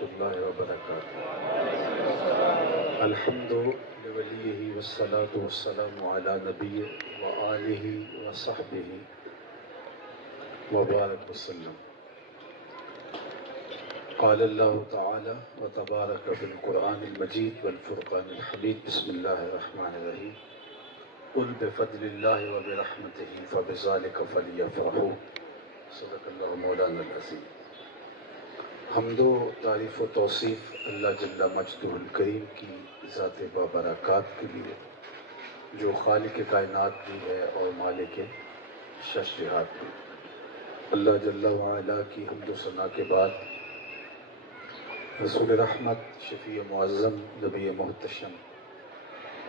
ورحمۃ اللہ وبرکاتہ۔ الحمد لولیہ والصلاۃ والسلام علی نبی وآلہ وصحبہ وبارک وسلم۔ قال اللہ تعالی وتبارک فی القرآن المجید والفرقان الحمید۔ بسم اللہ الرحمن الرحیم۔ قل بفضل اللہ وبرحمتہ فبذلک فلیفرحوا۔ صدق اللہ مولانا العظیم۔ حمد و تعریف و توصیف اللہ جل مجدہ الکریم کی ذات بابرکات کے لیے، جو خالق کائنات بھی ہے اور مالک شش جہات بھی۔ اللہ جل وعلا کی حمد و ثنا کے بعد رسول رحمت، شفیع معظم، نبی محتشم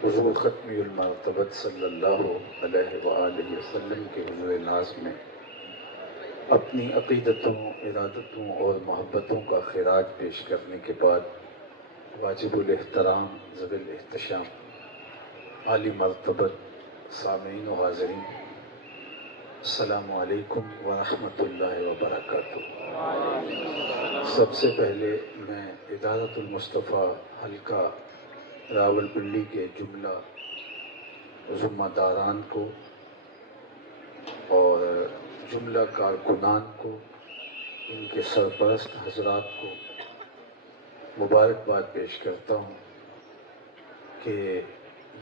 حضور ختمی المرتبت صلی اللہ علیہ وآلہ وسلم کے حضور ناز میں اپنی عقیدتوں، ارادتوں اور محبتوں کا خراج پیش کرنے کے بعد واجب الاحترام، ذوی الاحتشام، عالی مرتبت سامعین و حاضرین، السلام علیکم ورحمۃ اللہ وبرکاتہ۔ سب سے پہلے میں ادارت المصطفیٰ حلقہ راولپنڈی کے جملہ ذمہ داران کو اور جملہ کارکنان کو، ان کے سرپرست حضرات کو مبارکباد پیش کرتا ہوں کہ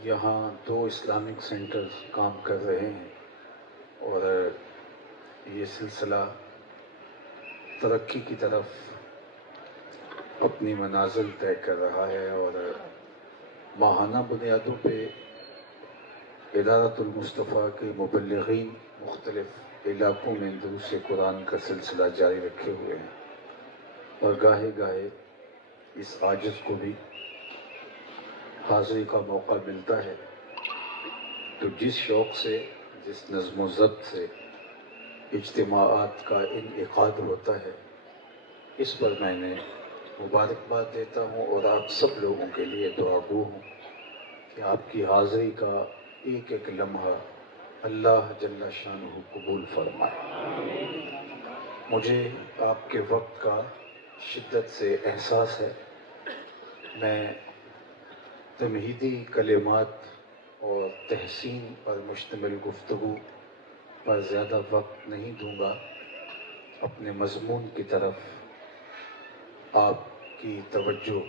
یہاں 2 اسلامک سینٹرز کام کر رہے ہیں اور یہ سلسلہ ترقی کی طرف اپنی منازل طے کر رہا ہے، اور ماہانہ بنیادوں پہ ادارت المصطفیٰ کے مبلغین مختلف علاقوں میں دروس قرآن کا سلسلہ جاری رکھے ہوئے ہیں، اور گاہے گاہے اس عاجز کو بھی حاضری کا موقع ملتا ہے۔ تو جس شوق سے، جس نظم و ضبط سے اجتماعات کا انعقاد ہوتا ہے، اس پر میں نے مبارکباد دیتا ہوں، اور آپ سب لوگوں کے لیے دعا گو ہوں کہ آپ کی حاضری کا ایک ایک لمحہ اللہ جل شانہ قبول فرمائے۔ مجھے آپ کے وقت کا شدت سے احساس ہے۔ میں تمہیدی کلمات اور تحسین پر مشتمل گفتگو پر زیادہ وقت نہیں دوں گا، اپنے مضمون کی طرف آپ کی توجہ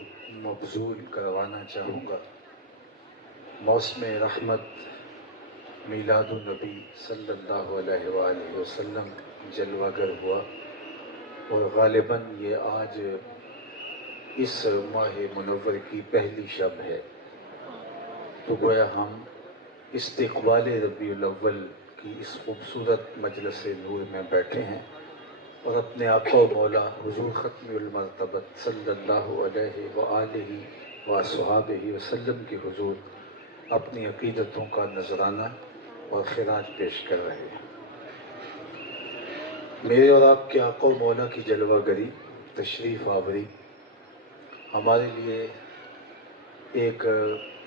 مبذول کروانا چاہوں گا۔ موسم رحمت میلاد النبی صلی اللہ علیہ وآلہ وسلم جلوہ گر ہوا، اور غالباً یہ آج اس ماہ منور کی پہلی شب ہے، تو گویا ہم استقبال ربیع الاول کی اس خوبصورت مجلس نور میں بیٹھے ہیں، اور اپنے آقا و مولا حضور ختم المرتبت صلی اللہ علیہ وآلہ وصحبہ وسلم کے حضور اپنی عقیدتوں کا نذرانہ اور خراج پیش کر رہے ہیں۔ میرے اور آپ کے آقا و مولا کی جلوہ گری، تشریف آوری ہمارے لیے ایک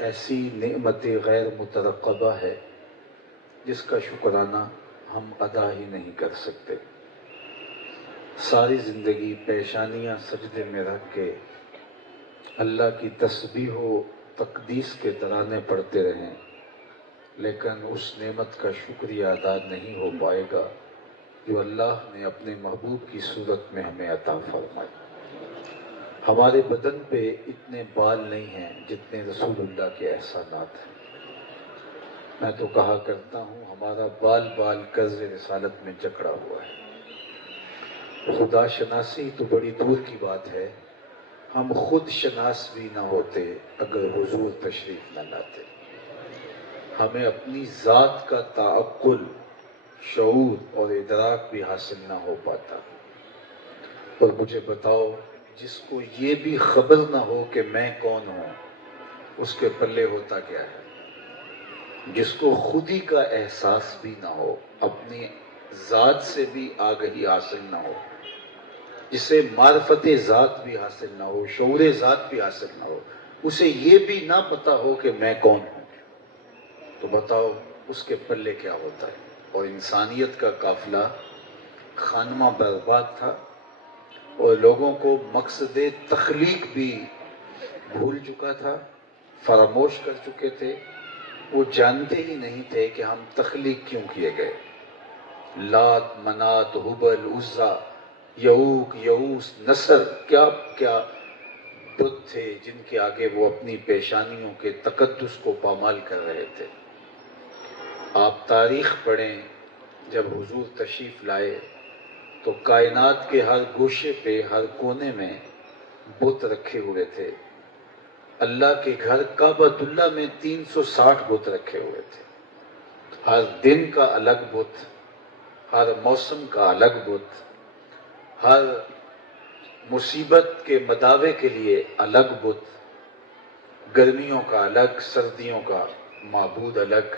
ایسی نعمت غیر مترقبہ ہے جس کا شکرانہ ہم ادا ہی نہیں کر سکتے۔ ساری زندگی پیشانیاں سجدے میں رکھ کے اللہ کی تسبیح و تقدیس کے ترانے پڑھتے رہیں، لیکن اس نعمت کا شکریہ ادا نہیں ہو پائے گا جو اللہ نے اپنے محبوب کی صورت میں ہمیں عطا فرمائی۔ ہمارے بدن پہ اتنے بال نہیں ہیں جتنے رسول اللہ کے احسانات ہیں۔ میں تو کہا کرتا ہوں ہمارا بال بال قرض رسالت میں جکڑا ہوا ہے۔ خدا شناسی تو بڑی دور کی بات ہے، ہم خود شناس بھی نہ ہوتے اگر حضور تشریف نہ لاتے۔ ہمیں اپنی ذات کا تعقل، شعور اور ادراک بھی حاصل نہ ہو پاتا۔ اور مجھے بتاؤ، جس کو یہ بھی خبر نہ ہو کہ میں کون ہوں، اس کے پلے ہوتا کیا ہے؟ جس کو خود ہی کا احساس بھی نہ ہو، اپنی ذات سے بھی آگہی حاصل نہ ہو، جسے معرفت ذات بھی حاصل نہ ہو، شعور ذات بھی حاصل نہ ہو، اسے یہ بھی نہ پتا ہو کہ میں کون ہوں، تو بتاؤ اس کے پلے کیا ہوتا ہے؟ اور انسانیت کا قافلہ خانمہ برباد تھا، اور لوگوں کو مقصد تخلیق بھی بھول چکا تھا، فراموش کر چکے تھے. وہ جانتے ہی نہیں تھے کہ ہم تخلیق کیوں کیے گئے. لات، منات، حبل، عزا، یعوق، یعوس، نصر، کیا کیا بت تھے جن کے آگے وہ اپنی پیشانیوں کے تقدس کو پامال کر رہے تھے. آپ تاریخ پڑھیں، جب حضور تشریف لائے تو کائنات کے ہر گوشے پہ، ہر کونے میں بت رکھے ہوئے تھے. اللہ کے گھر کعبۃ اللہ میں 360 بت رکھے ہوئے تھے. ہر دن کا الگ بت، ہر موسم کا الگ بت، ہر مصیبت کے مداوے کے لیے الگ بت، گرمیوں کا الگ، سردیوں کا معبود الگ،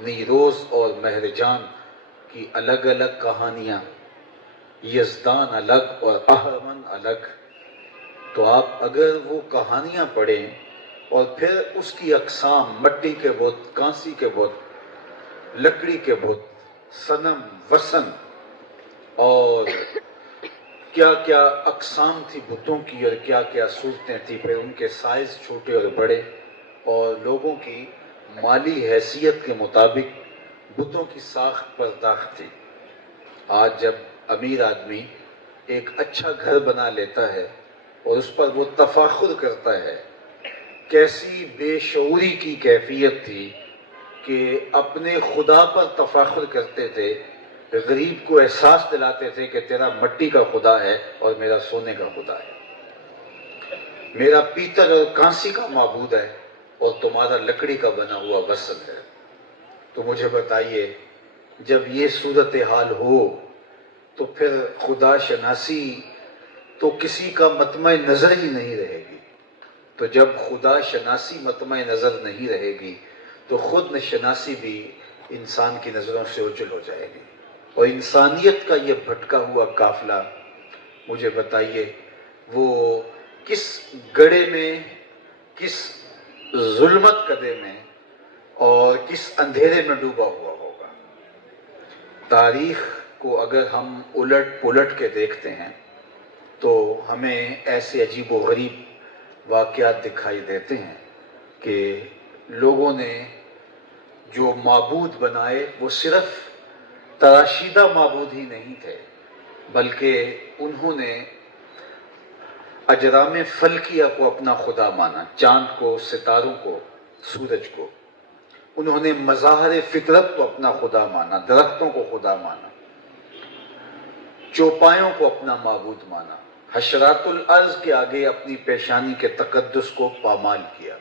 نیروز اور مہرجان کی الگ الگ کہانیاں، یزدان الگ اور اہرمن الگ. تو آپ اگر وہ کہانیاں پڑھیں اور پھر اس کی اقسام، مٹی کے بت، کانسی کے بت، لکڑی کے بت، صنم، وثن، اور کیا کیا اقسام تھی بتوں کی اور کیا کیا صورتیں تھی، پھر ان کے سائز چھوٹے اور بڑے، اور لوگوں کی مالی حیثیت کے مطابق بتوں کی ساخت پرداخت تھی. آج جب امیر آدمی ایک اچھا گھر بنا لیتا ہے اور اس پر وہ تفاخر کرتا ہے، کیسی بے شعوری کی کیفیت تھی کہ اپنے خدا پر تفاخر کرتے تھے، غریب کو احساس دلاتے تھے کہ تیرا مٹی کا خدا ہے اور میرا سونے کا خدا ہے، میرا پیتل اور کانسی کا معبود ہے اور تمہارا لکڑی کا بنا ہوا وثن ہے. تو مجھے بتائیے، جب یہ صورتحال ہو تو پھر خدا شناسی تو کسی کا مطمع نظر ہی نہیں رہے گی. تو جب خدا شناسی مطمع نظر نہیں رہے گی تو خود شناسی بھی انسان کی نظروں سے اوجھل ہو جائے گی. اور انسانیت کا یہ بھٹکا ہوا قافلہ، مجھے بتائیے وہ کس گڑھے میں، کس ظلمت کدے میں اور کس اندھیرے میں ڈوبا ہوا ہوگا. تاریخ کو اگر ہم الٹ پلٹ کے دیکھتے ہیں تو ہمیں ایسے عجیب و غریب واقعات دکھائی دیتے ہیں کہ لوگوں نے جو معبود بنائے وہ صرف تراشیدہ معبود ہی نہیں تھے، بلکہ انہوں نے اجرام فلکیہ کو اپنا خدا مانا، چاند کو، ستاروں کو، سورج کو. انہوں نے مظاہر فطرت کو اپنا خدا مانا، درختوں کو خدا مانا، چوپایوں کو اپنا معبود مانا، حشرات الارض کے آگے اپنی پیشانی کے تقدس کو پامال کیا.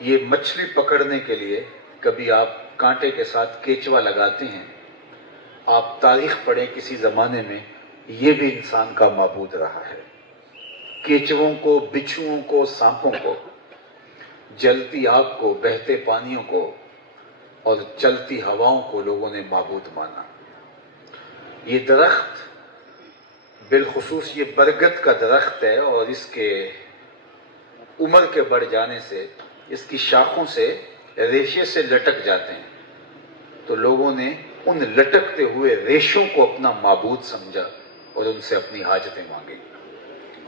یہ مچھلی پکڑنے کے لیے کبھی آپ کانٹے کے ساتھ کیچوا لگاتے ہیں، آپ تاریخ پڑھیں کسی زمانے میں یہ بھی انسان کا معبود رہا ہے. کیچووں کو، بچھوؤں کو، سانپوں کو، جلتی آگ کو، بہتے پانیوں کو اور چلتی ہواؤں کو لوگوں نے معبود مانا. یہ درخت، بالخصوص یہ برگد کا درخت ہے، اور اس کے عمر کے بڑھ جانے سے اس کی شاخوں سے ریشے سے لٹک جاتے ہیں، تو لوگوں نے ان لٹکتے ہوئے ریشوں کو اپنا معبود سمجھا اور ان سے اپنی حاجتیں مانگی،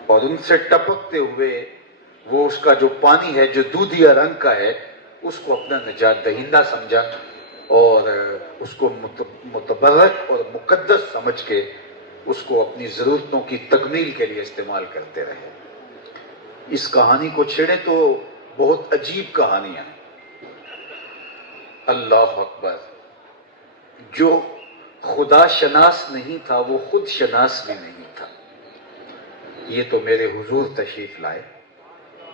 اور ان سے ٹپکتے ہوئے وہ اس کا جو پانی ہے جو دودھیا رنگ کا ہے اس کو اپنا نجات دہندہ سمجھا اور اس کو متبرک اور مقدس سمجھ کے اس کو اپنی ضرورتوں کی تکمیل کے لیے استعمال کرتے رہے. اس کہانی کو چھیڑے تو بہت عجیب کہانیاں ہیں. اللہ اکبر. جو خدا شناس نہیں تھا وہ خود شناس بھی نہیں تھا. یہ تو میرے حضور تشریف لائے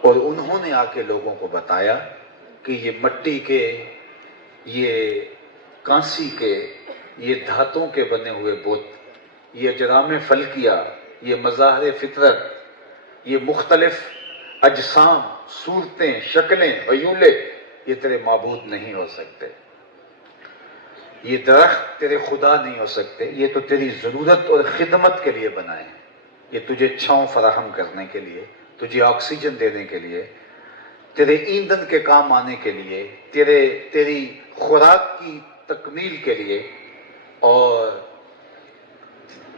اور انہوں نے آ کے لوگوں کو بتایا کہ یہ مٹی کے، یہ کانسی کے، یہ دھاتوں کے بنے ہوئے بت، یہ اجرام فلکیہ، یہ مظاہر فطرت، یہ مختلف اجسام، صورتیں، شکلیں، عیولے، یہ تیرے معبود نہیں ہو سکتے. یہ درخت تیرے خدا نہیں ہو سکتے. یہ تو تیری ضرورت اور خدمت کے لیے بنائے ہیں. یہ تجھے چھاؤں فراہم کرنے کے لیے، تجھے آکسیجن دینے کے لیے، تیرے ایندھن کے کام آنے کے لیے، تیری خوراک کی تکمیل کے لیے، اور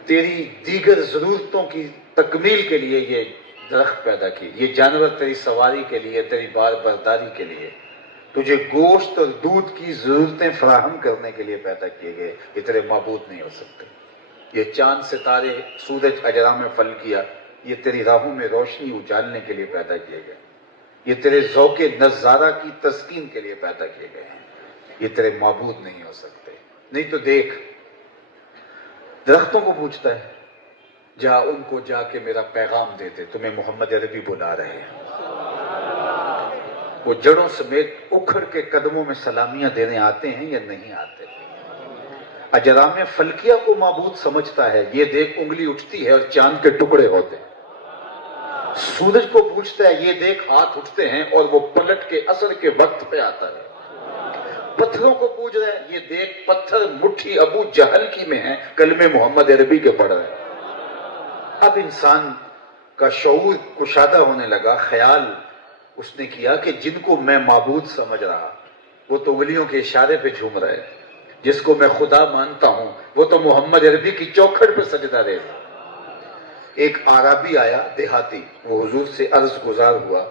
تیری دیگر ضرورتوں کی تکمیل کے لیے یہ درخت پیدا کی، یہ جانور تیری سواری کے لیے، تیری بار برداری کے لیے، تجھے گوشت اور دودھ کی ضرورتیں فراہم کرنے کے لیے پیدا کیے گئے، یہ تیرے معبود نہیں ہو سکتے۔ یہ چاند ستارے سورج اجرام فلکیہ یہ تیری راہوں میں روشنی اجالنے کے لیے پیدا کیے گئے، یہ تیرے ذوق نظارہ کی تسکین کے لیے پیدا کیے گئے ہیں، یہ تیرے معبود نہیں ہو سکتے۔ نہیں تو دیکھ، درختوں کو پوچھتا ہے، جا ان کو جا کے میرا پیغام دے دے، تمہیں محمد عربی بلا رہے ہیں۔ وہ جڑوں سمیت اکھڑ کے قدموں میں سلامیاں دینے آتے ہیں یا نہیں آتے؟ اجرام فلکیہ کو معبود سمجھتا ہے، یہ دیکھ انگلی اٹھتی ہے اور چاند کے ٹکڑے ہوتے ہیں۔ سورج کو پوچھتا ہے، یہ دیکھ ہاتھ اٹھتے ہیں اور وہ پلٹ کے اثر کے وقت پہ آتا ہے۔ پتھروں کو پوچھ رہا ہے، یہ دیکھ پتھر مٹھی ابو جہل کی میں ہیں، کلمے محمد عربی کے پڑھ رہے ہیں۔ اب انسان کا شعور کشادہ ہونے لگا، خیال اس نے کیا کہ جن کو میں معبود سمجھ رہا وہ تو انگلیوں کے اشارے پہ جھوم رہے، جس کو میں خدا مانتا ہوں وہ تو محمد عربی کی چوکھٹ پہ سجدہ دے۔ ایک عربی آیا دیہاتی، وہ حضور سے عرض گزار ہوا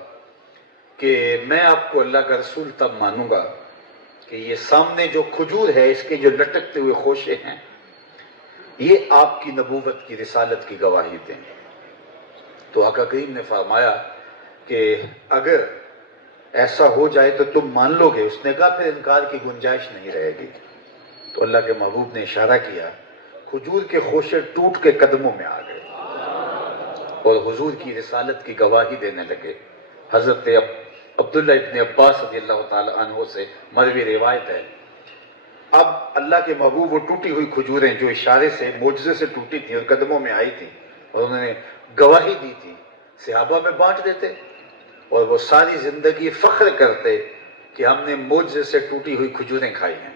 کہ میں آپ کو اللہ کا رسول تب مانوں گا کہ یہ سامنے جو کھجور ہے، اس کے جو لٹکتے ہوئے خوشے ہیں، یہ آپ کی نبوت کی رسالت کی گواہی دیں۔ تو آقا کریم نے فرمایا کہ اگر ایسا ہو جائے تو تم مان لو گے؟ اس نے کہا پھر انکار کی گنجائش نہیں رہے گی۔ تو اللہ کے محبوب نے اشارہ کیا، کھجور کے خوشے ٹوٹ کے قدموں میں آ گئے اور حضور کی رسالت کی گواہی دینے لگے۔ حضرت عبداللہ ابن عباس رضی اللہ تعالی عنہ سے مروی روایت ہے، اب اللہ کے محبوب وہ ٹوٹی ہوئی کھجوریں جو اشارے سے معجزے سے ٹوٹی تھیں اور قدموں میں آئی تھیں اور انہوں نے گواہی دی تھی، صحابہ میں بانٹ دیتے اور وہ ساری زندگی فخر کرتے کہ ہم نے معجزے سے ٹوٹی ہوئی کھجوریں کھائی ہیں،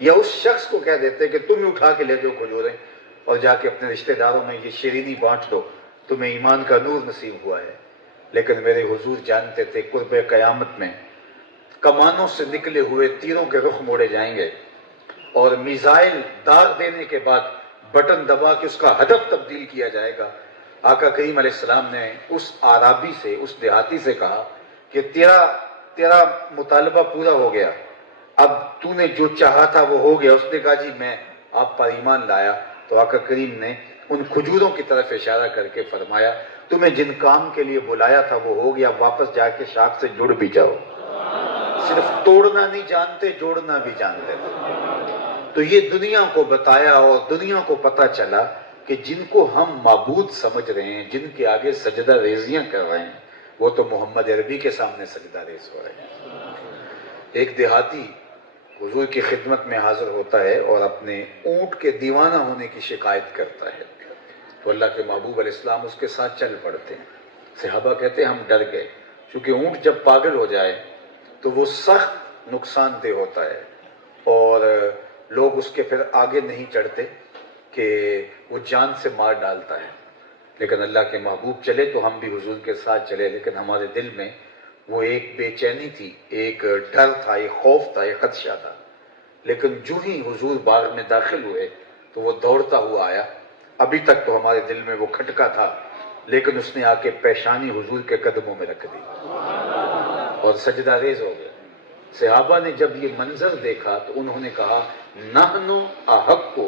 یا اس شخص کو کہہ دیتے کہ تم اٹھا کے لے جاؤ کھجوریں اور جا کے اپنے رشتہ داروں میں یہ شیرینی بانٹ دو، تمہیں ایمان کا نور نصیب ہوا ہے۔ لیکن میرے حضور جانتے تھے قرب قیامت میں کمانوں سے نکلے ہوئے تیروں کے رخ موڑے جائیں گے اور میزائل داغ دینے کے بعد بٹن دبا کے اس کا ہدف تبدیل کیا جائے گا۔ آقا کریم علیہ السلام نے اس عربی سے، اس دیہاتی سے کہا کہ تیرا مطالبہ پورا ہو گیا، اب تو نے جو چاہا تھا وہ ہو گیا۔ اس نے کہا جی میں آپ پر ایمان لایا۔ تو آقا کریم نے ان کھجوروں کی طرف اشارہ کر کے فرمایا، تمہیں جن کام کے لیے بلایا تھا وہ ہو گیا، واپس جا کے شاخ سے جڑ بھی جاؤ۔ صرف توڑنا نہیں جانتے، جوڑنا بھی جانتے تھے۔ تو یہ دنیا کو بتایا اور دنیا کو پتا چلا کہ جن کو ہم معبود سمجھ رہے ہیں، جن کے آگے سجدہ ریزیاں کر رہے ہیں، وہ تو محمد عربی کے سامنے سجدہ ریز ہو رہے ہیں۔ ایک دیہاتی حضور کی خدمت میں حاضر ہوتا ہے اور اپنے اونٹ کے دیوانہ ہونے کی شکایت کرتا ہے، تو اللہ کے محبوب علیہ السلام اس کے ساتھ چل پڑتے ہیں۔ صحابہ کہتے ہیں ہم ڈر گئے، چونکہ اونٹ جب پاگل ہو جائے تو وہ سخت نقصان دہ ہوتا ہے اور لوگ اس کے پھر آگے نہیں چڑھتے کہ وہ جان سے مار ڈالتا ہے۔ لیکن اللہ کے محبوب چلے تو ہم بھی حضور کے ساتھ چلے، لیکن ہمارے دل میں وہ ایک بے چینی تھی، ایک ڈر تھا، ایک خوف تھا، ایک خدشہ تھا۔ لیکن جو ہی حضور باغ میں داخل ہوئے تو وہ دوڑتا ہوا آیا۔ ابھی تک تو ہمارے دل میں وہ کھٹکا تھا، لیکن اس نے آ کے پیشانی حضور کے قدموں میں رکھ دی اور سجدہ ریز ہو گیا۔ صحابہ نے جب یہ منظر دیکھا تو انہوں نے کہا نحن احق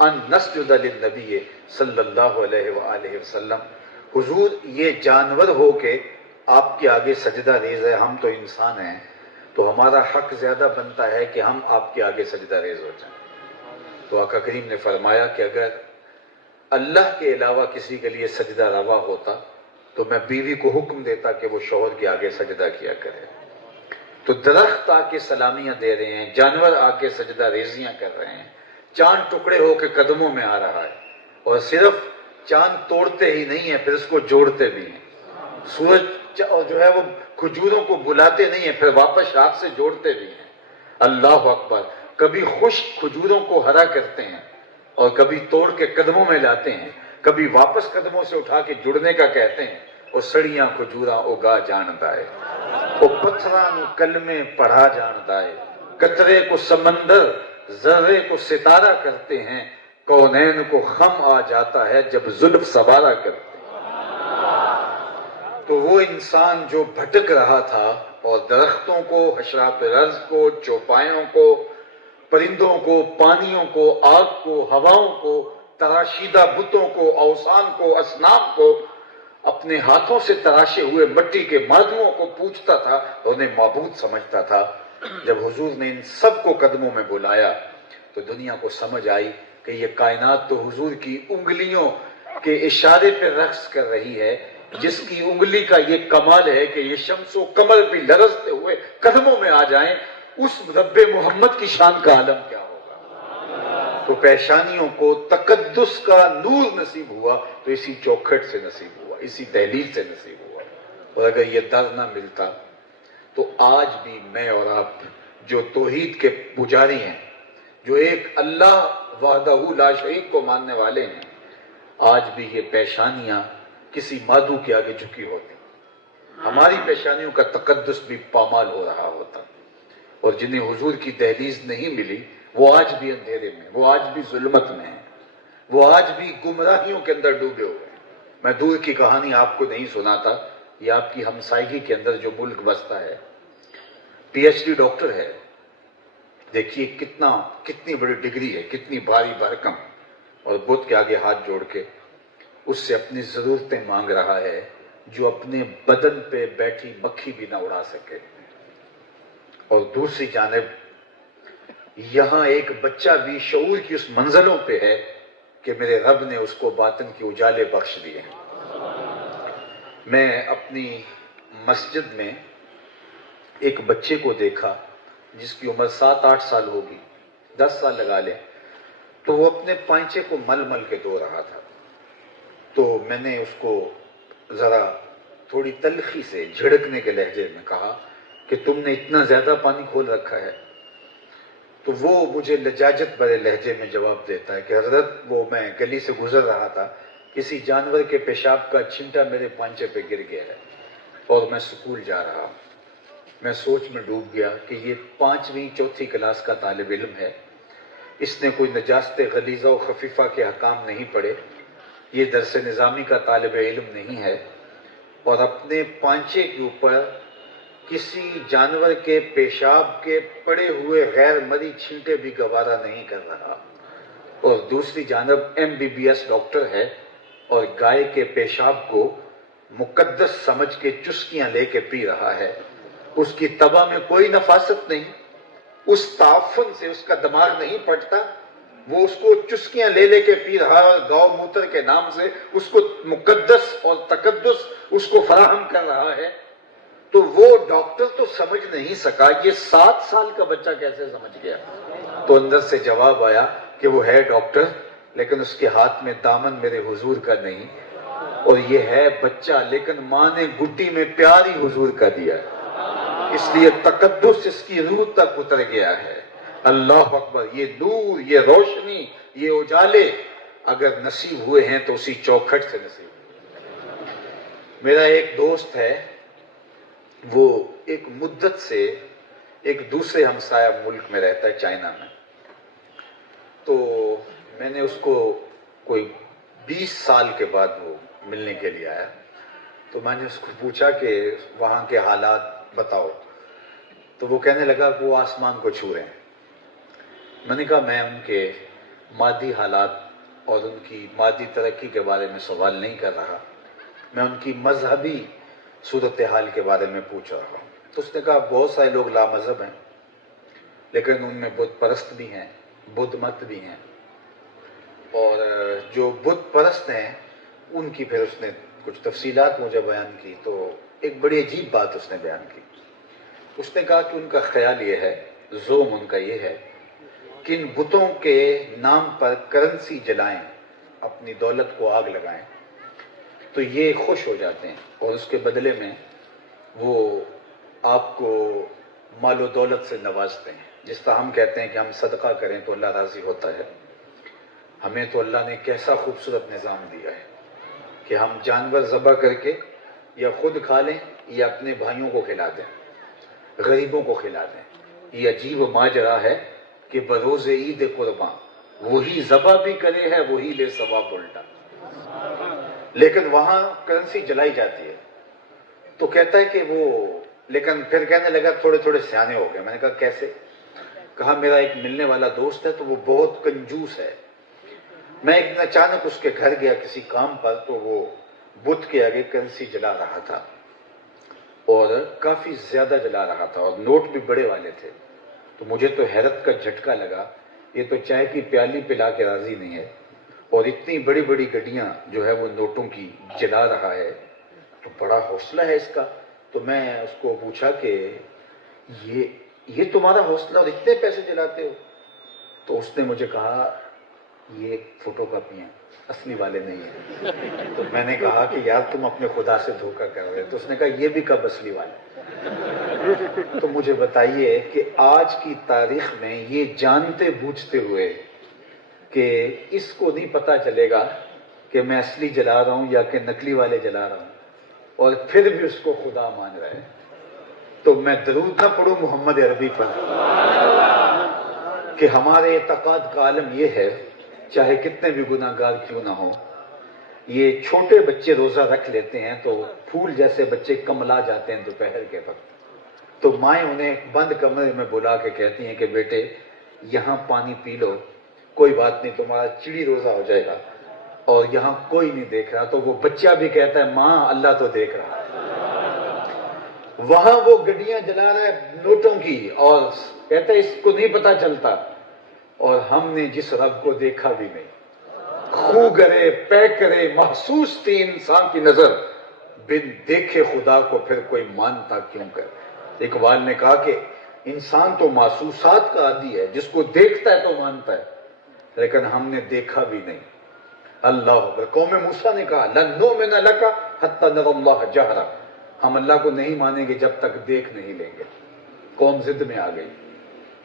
ان نسجد للنبی صلی اللہ علیہ وآلہ وسلم، حضور یہ جانور ہو کے آپ کے آگے سجدہ ریز ہے، ہم تو انسان ہیں، تو ہمارا حق زیادہ بنتا ہے کہ ہم آپ کے آگے سجدہ ریز ہو جائیں۔ تو آقا کریم نے فرمایا کہ اگر اللہ کے علاوہ کسی کے لیے سجدہ روا ہوتا تو میں بیوی کو حکم دیتا کہ وہ شوہر کے آگے سجدہ کیا کرے۔ تو درخت آ کے سلامیاں دے رہے ہیں، جانور آ کے سجدہ ریزیاں کر رہے ہیں، چاند ٹکڑے ہو کے قدموں میں آ رہا ہے، اور صرف چاند توڑتے ہی نہیں ہیں، پھر اس کو جوڑتے بھی ہیں۔ سورج جو ہے وہ کھجوروں کو بلاتے نہیں ہیں، پھر واپس ہاتھ سے جوڑتے بھی ہیں۔ اللہ اکبر! کبھی خشک کھجوروں کو ہرا کرتے ہیں اور کبھی توڑ کے قدموں میں لاتے ہیں، کبھی واپس قدموں سے اٹھا کے جڑنے کا کہتے ہیں۔ اور سڑیاں کھجوراں اگا جاندا ہے، وہ پتھراں نو کلمے پڑھا جاندا ہے، قطرے کو سمندر ذرے کو ستارہ کرتے ہیں، کونین کو خم آ جاتا ہے جب زلف سوارا کرتے. تو وہ انسان جو بھٹک رہا تھا اور درختوں کو، حشرات رز کو، چوپایوں کو، پرندوں کو، پانیوں کو، آگ کو، ہواؤں کو، تراشیدہ بتوں کو، اوثان کو، اصنام کو اپنے ہاتھوں سے تراشے ہوئے مٹی کے مادوں کو پوجتا تھا، انہیں معبود سمجھتا تھا. جب حضور نے ان سب کو قدموں میں بلایا تو دنیا کو سمجھ آئی کہ یہ کائنات تو حضور کی انگلیوں کے اشارے پہ رقص کر رہی ہے. جس کی انگلی کا یہ کمال ہے کہ یہ شمس و قمر بھی لرزتے ہوئے قدموں میں آ جائیں، اس رب محمد کی شان کا عالم کیا ہوگا. تو پیشانیوں کو تقدس کا نور نصیب ہوا تو اسی چوکھٹ سے نصیب ہوا، اسی دہلیز سے نصیب ہوا. اور اگر یہ در نہ ملتا تو آج بھی میں اور آپ جو توحید کے پجاری ہیں، جو ایک اللہ وحدہ لا شریک کو ماننے والے ہیں، آج بھی یہ پیشانیاں کسی مادو کے آگے جھکی ہوتی، ہماری پیشانیوں کا تقدس بھی پامال ہو رہا ہوتا. اور جنہیں حضور کی دہلیز نہیں ملی وہ آج بھی اندھیرے میں، وہ آج بھی ظلمت میں ہیں، وہ آج بھی گمراہیوں کے اندر ڈوبے ہوئے ہیں. میں دور کی کہانی آپ کو نہیں سناتا، یہ آپ کی ہمسائیگی کے اندر جو ملک بستا ہے، پی ایچ ڈی ڈاکٹر ہے، دیکھیے کتنی بڑی ڈگری ہے، کتنی بھاری بھرکم، اور بت کے آگے ہاتھ جوڑ کے اس سے اپنی ضرورتیں مانگ رہا ہے جو اپنے بدن پہ بیٹھی مکھی بھی نہ اڑا سکے. اور دوسری جانب یہاں ایک بچہ بھی شعور کی اس منزلوں پہ ہے کہ میرے رب نے اس کو باطن کی اجالے بخش دیے ہیں. میں اپنی مسجد میں ایک بچے کو دیکھا جس کی عمر 7-8 سال ہوگی، 10 سال لگا لیں، تو وہ اپنے پائنچے کو مل مل کے دھو رہا تھا. تو میں نے اس کو ذرا تھوڑی تلخی سے جھڑکنے کے لہجے میں کہا کہ تم نے اتنا زیادہ پانی کھول رکھا ہے. تو وہ مجھے لجاجت بھرے لہجے میں جواب دیتا ہے کہ حضرت وہ میں گلی سے گزر رہا تھا، کسی جانور کے پیشاب کا چھنٹا میرے پانچے پہ گر گیا ہے اور میں سکول جا رہا ہوں. میں سوچ میں ڈوب گیا کہ یہ 5ویں 4تھی کلاس کا طالب علم ہے، اس نے کوئی نجاست غلیظہ و خفیفہ کے حکام نہیں پڑھے، یہ درس نظامی کا طالب علم نہیں ہے، اور اپنے پانچے کے اوپر کسی جانور کے پیشاب کے پڑے ہوئے غیر مری چھینٹے بھی گوارا نہیں کر رہا. اور دوسری جانب MBBS ڈاکٹر ہے اور گائے کے پیشاب کو مقدس سمجھ کے چسکیاں لے کے پی رہا ہے. اس کی طبع میں کوئی نفاست نہیں، اس تعفن سے اس کا دماغ نہیں پھٹتا، وہ اس کو چسکیاں لے لے کے پی رہا ہے، گاؤ موتر کے نام سے اس کو مقدس اور تقدس اس کو فراہم کر رہا ہے. تو وہ ڈاکٹر تو سمجھ نہیں سکا، یہ 7 سال کا بچہ کیسے سمجھ گیا؟ تو اندر سے جواب آیا کہ وہ ہے ڈاکٹر لیکن اس کے ہاتھ میں دامن میرے حضور کا نہیں، اور یہ ہے بچہ لیکن ماں نے گٹی میں پیار ہی حضور کا دیا ہے، اس لیے تقدس اس کی روح تک اتر گیا ہے. اللہ اکبر. یہ نور، یہ روشنی، یہ اجالے اگر نصیب ہوئے ہیں تو اسی چوکھٹ سے نصیب ہوئے. میرا ایک دوست ہے، وہ ایک مدت سے ایک دوسرے ہمسایہ ملک میں رہتا ہے، چائنا میں. تو میں نے اس کو کوئی 20 سال کے بعد وہ ملنے کے لیے آیا. تو میں نے اس کو پوچھا کہ وہاں کے حالات بتاؤ. تو وہ کہنے لگا کہ وہ آسمان کو چھو رہے ہیں. میں نے کہا میں ان کے مادی حالات اور ان کی مادی ترقی کے بارے میں سوال نہیں کر رہا، میں ان کی مذہبی صورتحال کے بارے میں پوچھ رہا ہوں. تو اس نے کہا بہت سارے لوگ لامذہب ہیں لیکن ان میں بت پرست بھی ہیں، بدھ مت بھی ہیں، اور جو بت پرست ہیں ان کی پھر اس نے کچھ تفصیلات مجھے بیان کی. تو ایک بڑی عجیب بات اس نے بیان کی. اس نے کہا کہ ان کا خیال یہ ہے، زوم ان کا یہ ہے کہ ان بتوں کے نام پر کرنسی جلائیں، اپنی دولت کو آگ لگائیں تو یہ خوش ہو جاتے ہیں اور اس کے بدلے میں وہ آپ کو مال و دولت سے نوازتے ہیں. جس طرح ہم کہتے ہیں کہ ہم صدقہ کریں تو اللہ راضی ہوتا ہے، ہمیں تو اللہ نے کیسا خوبصورت نظام دیا ہے کہ ہم جانور ذبح کر کے یا خود کھا لیں یا اپنے بھائیوں کو کھلا دیں، غریبوں کو کھلا دیں. یہ عجیب ماجرا ہے کہ بروز عید قرباں وہی ذبح بھی کرے ہے وہی لے ثواب الٹا. لیکن وہاں کرنسی جلائی جاتی ہے. تو کہتا ہے کہ وہ، لیکن پھر کہنے لگا تھوڑے تھوڑے سیانے ہو گئے. میں نے کہا کیسے؟ کہا میرا ایک ملنے والا دوست ہے تو وہ بہت کنجوس ہے. میں ایک دن اچانک اس کے گھر گیا کسی کام پر، تو وہ بت کے آگے کرنسی جلا رہا تھا اور کافی زیادہ جلا رہا تھا اور نوٹ بھی بڑے والے تھے. تو مجھے تو حیرت کا جھٹکا لگا، یہ تو چائے کی پیالی پلا کے راضی نہیں ہے اور اتنی بڑی بڑی گڈیاں جو ہے وہ نوٹوں کی جلا رہا ہے، تو بڑا حوصلہ ہے اس کا. تو میں اس کو پوچھا کہ یہ تمہارا حوصلہ اور اتنے پیسے جلاتے ہو؟ تو اس نے مجھے کہا یہ فوٹو کاپی ہیں، اصلی والے نہیں ہیں. تو میں نے کہا کہ یار تم اپنے خدا سے دھوکہ کر رہے. تو اس نے کہا یہ بھی کب اصلی والے؟ تو مجھے بتائیے کہ آج کی تاریخ میں یہ جانتے بوجھتے ہوئے کہ اس کو نہیں پتا چلے گا کہ میں اصلی جلا رہا ہوں یا کہ نکلی والے جلا رہا ہوں، اور پھر بھی اس کو خدا مان رہا ہے، تو میں درود نہ پڑھوں محمد عربی پر کہ ہمارے اعتقاد کا عالم یہ ہے، چاہے کتنے بھی گناہ گار کیوں نہ ہو، یہ چھوٹے بچے روزہ رکھ لیتے ہیں تو پھول جیسے بچے کملا جاتے ہیں دوپہر کے وقت. تو مائیں انہیں بند کمرے میں بلا کے کہتی ہیں کہ بیٹے یہاں پانی پی لو، کوئی بات نہیں تمہارا چڑی روزہ ہو جائے گا، اور یہاں کوئی نہیں دیکھ رہا. تو وہ بچہ بھی کہتا ہے ماں اللہ تو دیکھ رہا. وہاں وہ گڈیاں جلا رہا ہے نوٹوں کی اور کہتا ہے اس کو نہیں پتا چلتا. اور ہم نے جس رب کو دیکھا بھی نہیں، خو گرے پے کرے محسوس تھی انسان کی نظر، بن دیکھے خدا کو پھر کوئی مانتا کیوں کر. اقبال نے کہا کہ انسان تو محسوسات کا عادی ہے، جس کو دیکھتا ہے تو مانتا ہے، لیکن ہم نے دیکھا بھی نہیں. اللہ اکبر. قوم موسیٰ نے کہا لن نؤمن لک حتی نری اللہ جہرا، ہم اللہ کو نہیں مانیں گے جب تک دیکھ نہیں لیں گے. قوم ضد میں آ گئی.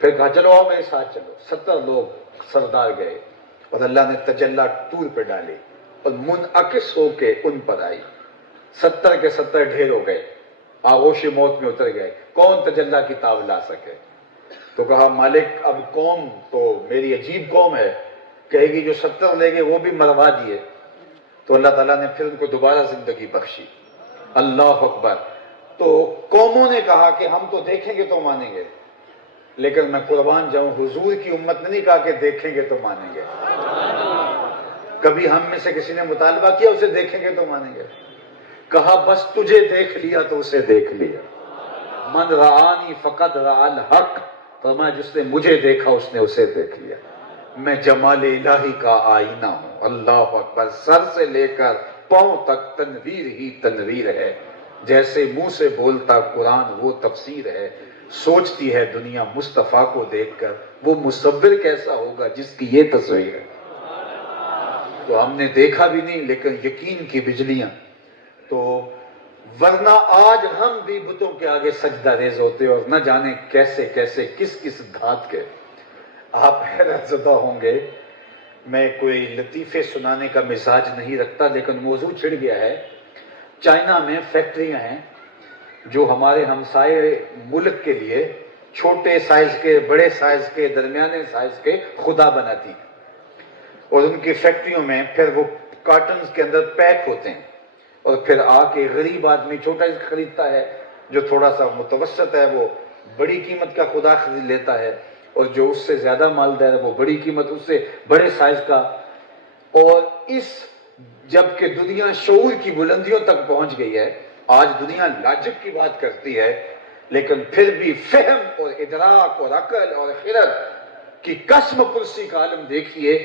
پھر کہا چلو آؤ میرے ساتھ چلو. 70 لوگ سردار گئے اور اللہ نے تجلی طور پہ ڈالی اور منعکس ہو کے ان پر آئی. 70 کے 70 ڈھیر ہو گئے، آغوش موت میں اتر گئے. کون تجلی کی تاب لا سکے؟ تو کہا مالک اب قوم تو میری عجیب قوم ہے، کہے گی جو 70 لے گئے وہ بھی مروا دیے. تو اللہ تعالیٰ نے پھر ان کو دوبارہ زندگی بخشی. اللہ اکبر. تو قوموں نے کہا کہ ہم تو دیکھیں گے تو مانیں گے، لیکن میں قربان جاؤں حضور کی امت نے نہیں کہا کہ دیکھیں گے تو مانیں گے. کبھی ہم میں سے کسی نے مطالبہ کیا اسے دیکھیں گے تو مانیں گے؟ کہا بس تجھے دیکھ لیا تو اسے دیکھ لیا. من رآنی فقد رأى الحق، فرمایا جس نے مجھے دیکھا اس نے اسے دیکھ لیا. میں جمال الہی کا آئینہ ہوں. اللہ اکبر. سر سے لے کر پاؤں تک تنویر ہی تنویر ہے، جیسے منہ سے بولتا قرآن وہ تفسیر ہے. سوچتی ہے دنیا مصطفیٰ کو دیکھ کر وہ مصور کیسا ہوگا جس کی یہ تصویر ہے. تو ہم نے دیکھا بھی نہیں لیکن یقین کی بجلیاں. تو ورنہ آج ہم بھی بتوں کے آگے سجدہ ریز ہوتے اور نہ جانے کیسے کیسے کس کس دھات کے. آپ حیرت زدہ ہوں گے. میں کوئی لطیفے سنانے کا مزاج نہیں رکھتا لیکن موضوع چھڑ گیا ہے. چائنا میں فیکٹریاں ہیں جو ہمارے ہمسائے ملک کے لیے چھوٹے سائز کے، بڑے سائز کے، درمیانے سائز کے خدا بناتی ہیں، اور ان کی فیکٹریوں میں پھر وہ کارٹنز کے اندر پیک ہوتے ہیں اور پھر آ کے غریب آدمی چھوٹا خریدتا ہے، جو تھوڑا سا متوسط ہے وہ بڑی قیمت کا خدا خرید لیتا ہے، اور جو اس سے زیادہ مالدار ہے وہ بڑی قیمت اس سے بڑے سائز کا. اور اس جبکہ دنیا شعور کی بلندیوں تک پہنچ گئی ہے، آج دنیا لاجک کی بات کرتی ہے، لیکن پھر بھی فہم اور ادراک اور عقل اور خرد کی قسم پرسی کا عالم دیکھیے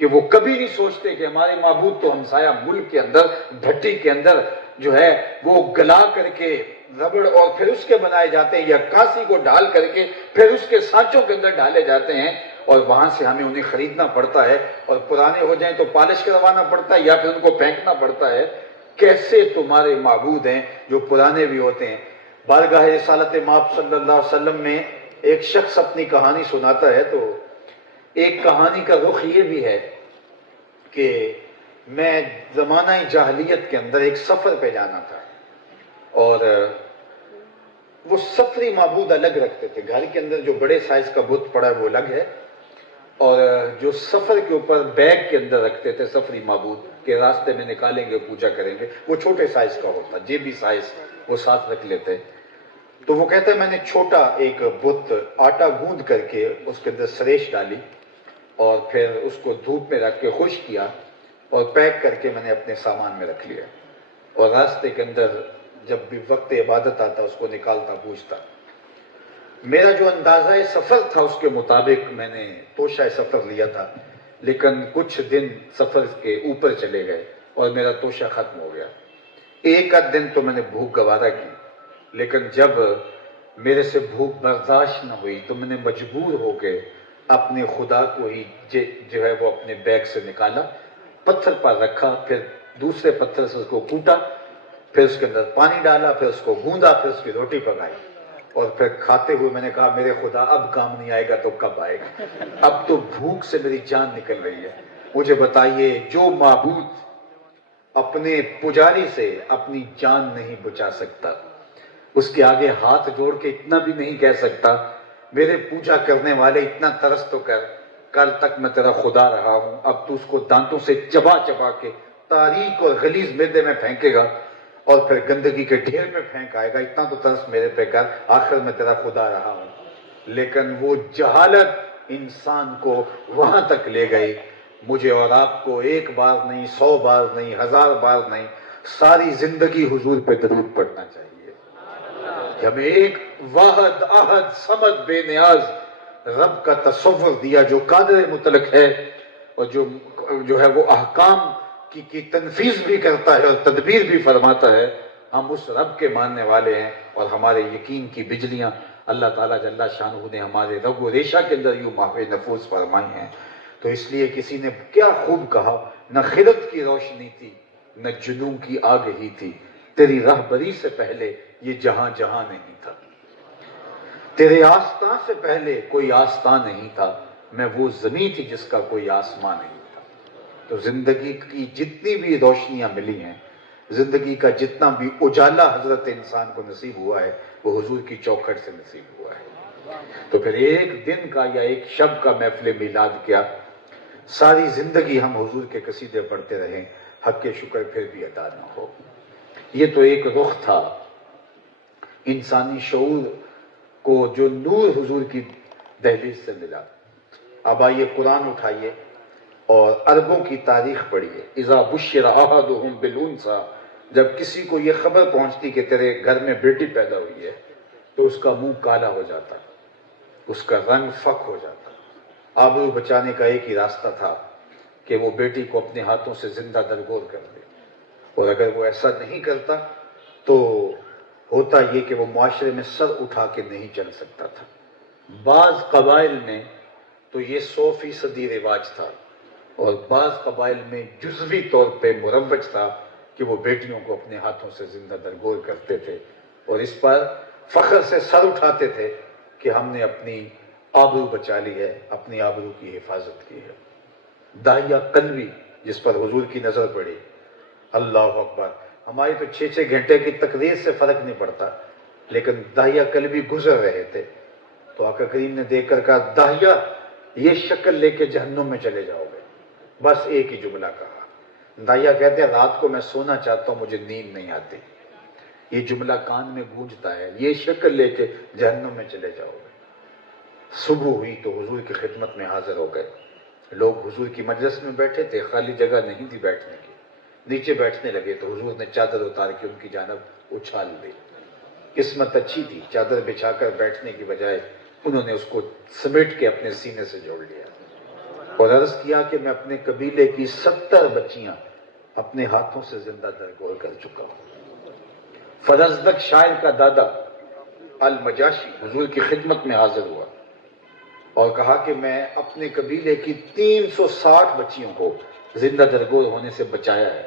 کہ وہ کبھی نہیں سوچتے کہ ہمارے معبود تو ہمسایہ ملک کے اندر بھٹی کے اندر جو ہے وہ گلا کر کے ربڑ اور پھر اس کے بنائے جاتے ہیں، یا کانسی کو ڈال کر کے پھر اس کے سانچوں کے اندر ڈالے جاتے ہیں، اور وہاں سے ہمیں انہیں خریدنا پڑتا ہے، اور پرانے ہو جائیں تو پالش کروانا پڑتا ہے یا پھر ان کو پھینکنا پڑتا ہے. کیسے تمہارے معبود ہیں جو پرانے بھی ہوتے ہیں. بارگاہ رسالت مآب صلی اللہ علیہ وسلم میں ایک شخص اپنی کہانی سناتا ہے، تو ایک کہانی کا رخ یہ بھی ہے کہ میں زمانہ جاہلیت کے اندر ایک سفر پہ جانا تھا، اور وہ سفری معبود الگ رکھتے تھے. گھر کے اندر جو بڑے سائز کا بت پڑا ہے وہ الگ ہے، اور جو سفر کے اوپر بیگ کے اندر رکھتے تھے سفری معبود کہ راستے میں نکالیں گے پوجا کریں گے، وہ چھوٹے سائز کا ہوتا، جیبی سائز وہ ساتھ رکھ لیتے. تو وہ کہتا ہے میں نے چھوٹا ایک بت آٹا گوندھ کر کے اس کے اندر سریش ڈالی اور پھر اس کو دھوپ میں رکھ کے خشک کیا اور پیک کر کے میں نے اپنے سامان میں رکھ لیا، اور راستے کے اندر جب بھی وقت عبادت آتا اس کو نکالتا پوچھتا. میرا جو اندازہ سفر تھا اس کے مطابق میں نے توشہ سفر لیا تھا، لیکن کچھ دن سفر کے اوپر چلے گئے اور میرا توشہ ختم ہو گیا. ایک آدھ دن تو میں نے بھوک گوارا کی، لیکن جب میرے سے بھوک برداشت نہ ہوئی تو میں نے مجبور ہو کے اپنے خدا کو ہی جو ہے وہ اپنے بیگ سے نکالا، پتھر پر رکھا، پھر دوسرے پتھر سے اس کو کوٹا، پھر اس کے اندر پانی ڈالا، پھر اس کو گوندا، پھر اس کی روٹی پکائی، اور پھر کھاتے ہوئے میں نے کہا میرے خدا اب کام نہیں آئے گا تو کب آئے گا؟ اب تو بھوک سے میری جان نکل رہی ہے. مجھے بتائیے جو معبود اپنے پجاری سے اپنی جان نہیں بچا سکتا، اس کے آگے ہاتھ جوڑ کے اتنا بھی نہیں کہہ سکتا میرے پوجا کرنے والے اتنا ترس تو کر، کل تک میں تیرا خدا رہا ہوں، اب تو اس کو دانتوں سے چبا چبا کے تاریک اور غلیظ معدے میں پھینکے گا اور پھر گندگی کے ڈھیر میں پھینک آئے گا، اتنا تو ترس میرے پہ کر، آخر میں تیرا خدا رہا ہوں. لیکن وہ جہالت انسان کو وہاں تک لے گئی. مجھے اور آپ کو ایک بار نہیں، 100 بار نہیں، 1000 بار نہیں، ساری زندگی حضور پہ درود پڑھنا چاہیے کہ ہمیں ایک واحد احد صمد بے نیاز رب کا تصور دیا جو قادر مطلق ہے اور جو ہے وہ احکام کی تنفیذ بھی کرتا ہے اور تدبیر بھی فرماتا ہے. ہم اس رب کے ماننے والے ہیں اور ہمارے یقین کی بجلیاں اللہ تعالیٰ جل شانہ نے ہمارے رگ و ریشہ کے اندر یوں ماہ نفوذ فرمائی ہیں. تو اس لیے کسی نے کیا خوب کہا، نہ خرد کی روشنی تھی نہ جنوں کی آگہی تھی، تیری رہبری سے پہلے یہ جہاں جہاں نہیں تھا، تیرے آستان سے پہلے کوئی آستان نہیں تھا، میں وہ زمین تھی جس کا کوئی آسمان نہیں تھا. تو زندگی کی جتنی بھی روشنیاں ملی ہیں، زندگی کا جتنا بھی اجالا حضرت انسان کو نصیب ہوا ہے وہ حضور کی چوکھٹ سے نصیب ہوا ہے. تو پھر ایک دن کا یا ایک شب کا محفل میلاد کیا، ساری زندگی ہم حضور کے قصیدے پڑھتے رہیں، حق کے شکر پھر بھی ادا نہ ہو. یہ تو ایک رخ تھا انسانی شعور کو جو نور حضور کی دہلیز سے ملا. اب آئیے قرآن اٹھائیے اور عربوں کی تاریخ پڑھیے. اذا بشر احدهم بالانثى، جب کسی کو یہ خبر پہنچتی کہ تیرے گھر میں بیٹی پیدا ہوئی ہے تو اس کا منہ کالا ہو جاتا، اس کا رنگ فک ہو جاتا. آبرو بچانے کا ایک ہی راستہ تھا کہ وہ بیٹی کو اپنے ہاتھوں سے زندہ درگور کر دے، اور اگر وہ ایسا نہیں کرتا تو ہوتا یہ کہ وہ معاشرے میں سر اٹھا کے نہیں چل سکتا تھا. بعض قبائل میں تو یہ 100% رواج تھا اور بعض قبائل میں جزوی طور پہ مروج تھا کہ وہ بیٹیوں کو اپنے ہاتھوں سے زندہ درگور کرتے تھے اور اس پر فخر سے سر اٹھاتے تھے کہ ہم نے اپنی آبرو بچا لی ہے، اپنی آبرو کی حفاظت کی ہے. داہیہ قلبی جس پر حضور کی نظر پڑی، اللہ اکبر، ہماری تو 6 گھنٹے کی تقریر سے فرق نہیں پڑتا، لیکن داہیہ قلبی گزر رہے تھے تو آقا کریم نے دیکھ کر کہا داہیہ یہ شکل لے کے جہنم میں چلے جاؤ گے. بس ایک ہی جملہ کہا. داہیہ کہتے ہیں رات کو میں سونا چاہتا ہوں، مجھے نیند نہیں آتی. یہ جملہ کان میں گونجتا ہے، یہ شکل لے کے جہنم میں چلے جاؤ گے. صبح ہوئی تو حضور کی خدمت میں حاضر ہو گئے. لوگ حضور کی مجلس میں بیٹھے تھے، خالی جگہ نہیں تھی بیٹھنے کی، نیچے بیٹھنے لگے تو حضور نے چادر اتار کے ان کی جانب اچھال دی. قسمت اچھی تھی، چادر بچھا کر بیٹھنے کی بجائے انہوں نے اس کو سمیٹ کے اپنے سینے سے جوڑ لیا اور عرض کیا کہ میں اپنے قبیلے کی 70 بچیاں اپنے ہاتھوں سے زندہ درگور کر چکا ہوں. فرزدق شاعر کا دادا المجاشی حضور کی خدمت میں حاضر ہوا اور کہا کہ میں اپنے قبیلے کی 360 بچیوں کو زندہ درگور ہونے سے بچایا ہے.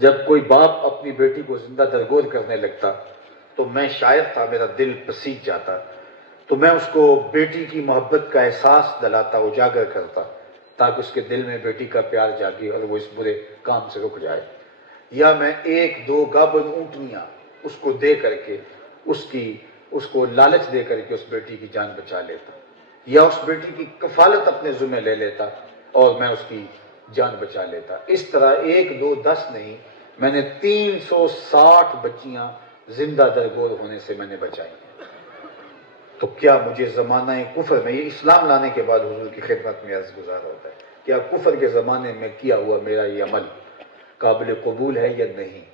جب کوئی باپ اپنی بیٹی کو زندہ درگور کرنے لگتا تو میں شاعر تھا، میرا دل پسیج جاتا، تو میں اس کو بیٹی کی محبت کا احساس دلاتا، اجاگر کرتا تاکہ اس کے دل میں بیٹی کا پیار جاگے اور وہ اس برے کام سے رک جائے. یا میں 1-2 گابن اونٹنیاں اس کو دے کر کے اس کو لالچ دے کر کے اس بیٹی کی جان بچا لیتا. یا اس بیٹی کی کفالت اپنے ذمہ لے لیتا اور میں اس کی جان بچا لیتا۔ اس طرح 1 2 10 نہیں، میں نے 360 بچیاں زندہ درگور ہونے سے میں نے بچائی۔ تو کیا مجھے زمانہ کفر میں، یہ اسلام لانے کے بعد حضور کی خدمت میں عرض گزار ہوتا ہے، کیا کفر کے زمانے میں کیا ہوا میرا یہ عمل قابل قبول ہے یا نہیں؟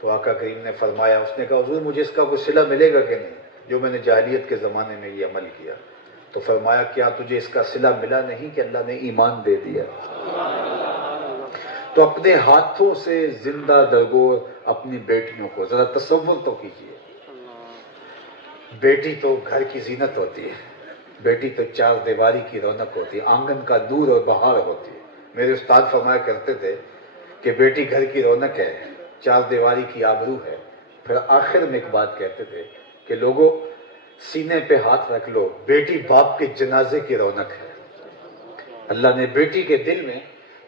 تو آقا کریم نے فرمایا، اس نے کہا حضور مجھے اس کا کوئی صلہ ملے گا کہ نہیں جو میں نے جاہلیت کے زمانے میں یہ عمل کیا؟ تو فرمایا کیا تجھے اس کا صلہ ملا نہیں کہ اللہ نے ایمان دے دیا؟ تو اپنے ہاتھوں سے زندہ درگور اپنی بیٹیوں کو ذرا تصور تو کیجیے۔ بیٹی تو گھر کی زینت ہوتی ہے، بیٹی تو 4 دیواری کی رونق ہوتی ہے، آنگن کا نور اور بہار ہوتی ہے۔ میرے استاد فرمایا کرتے تھے کہ بیٹی گھر کی رونق ہے، 4 دیواری کی آبرو ہے۔ پھر آخر میں ایک بات کہتے تھے کہ لوگوں سینے پہ ہاتھ رکھ لو، بیٹی باپ کے جنازے کی رونق ہے۔ اللہ نے بیٹی کے دل میں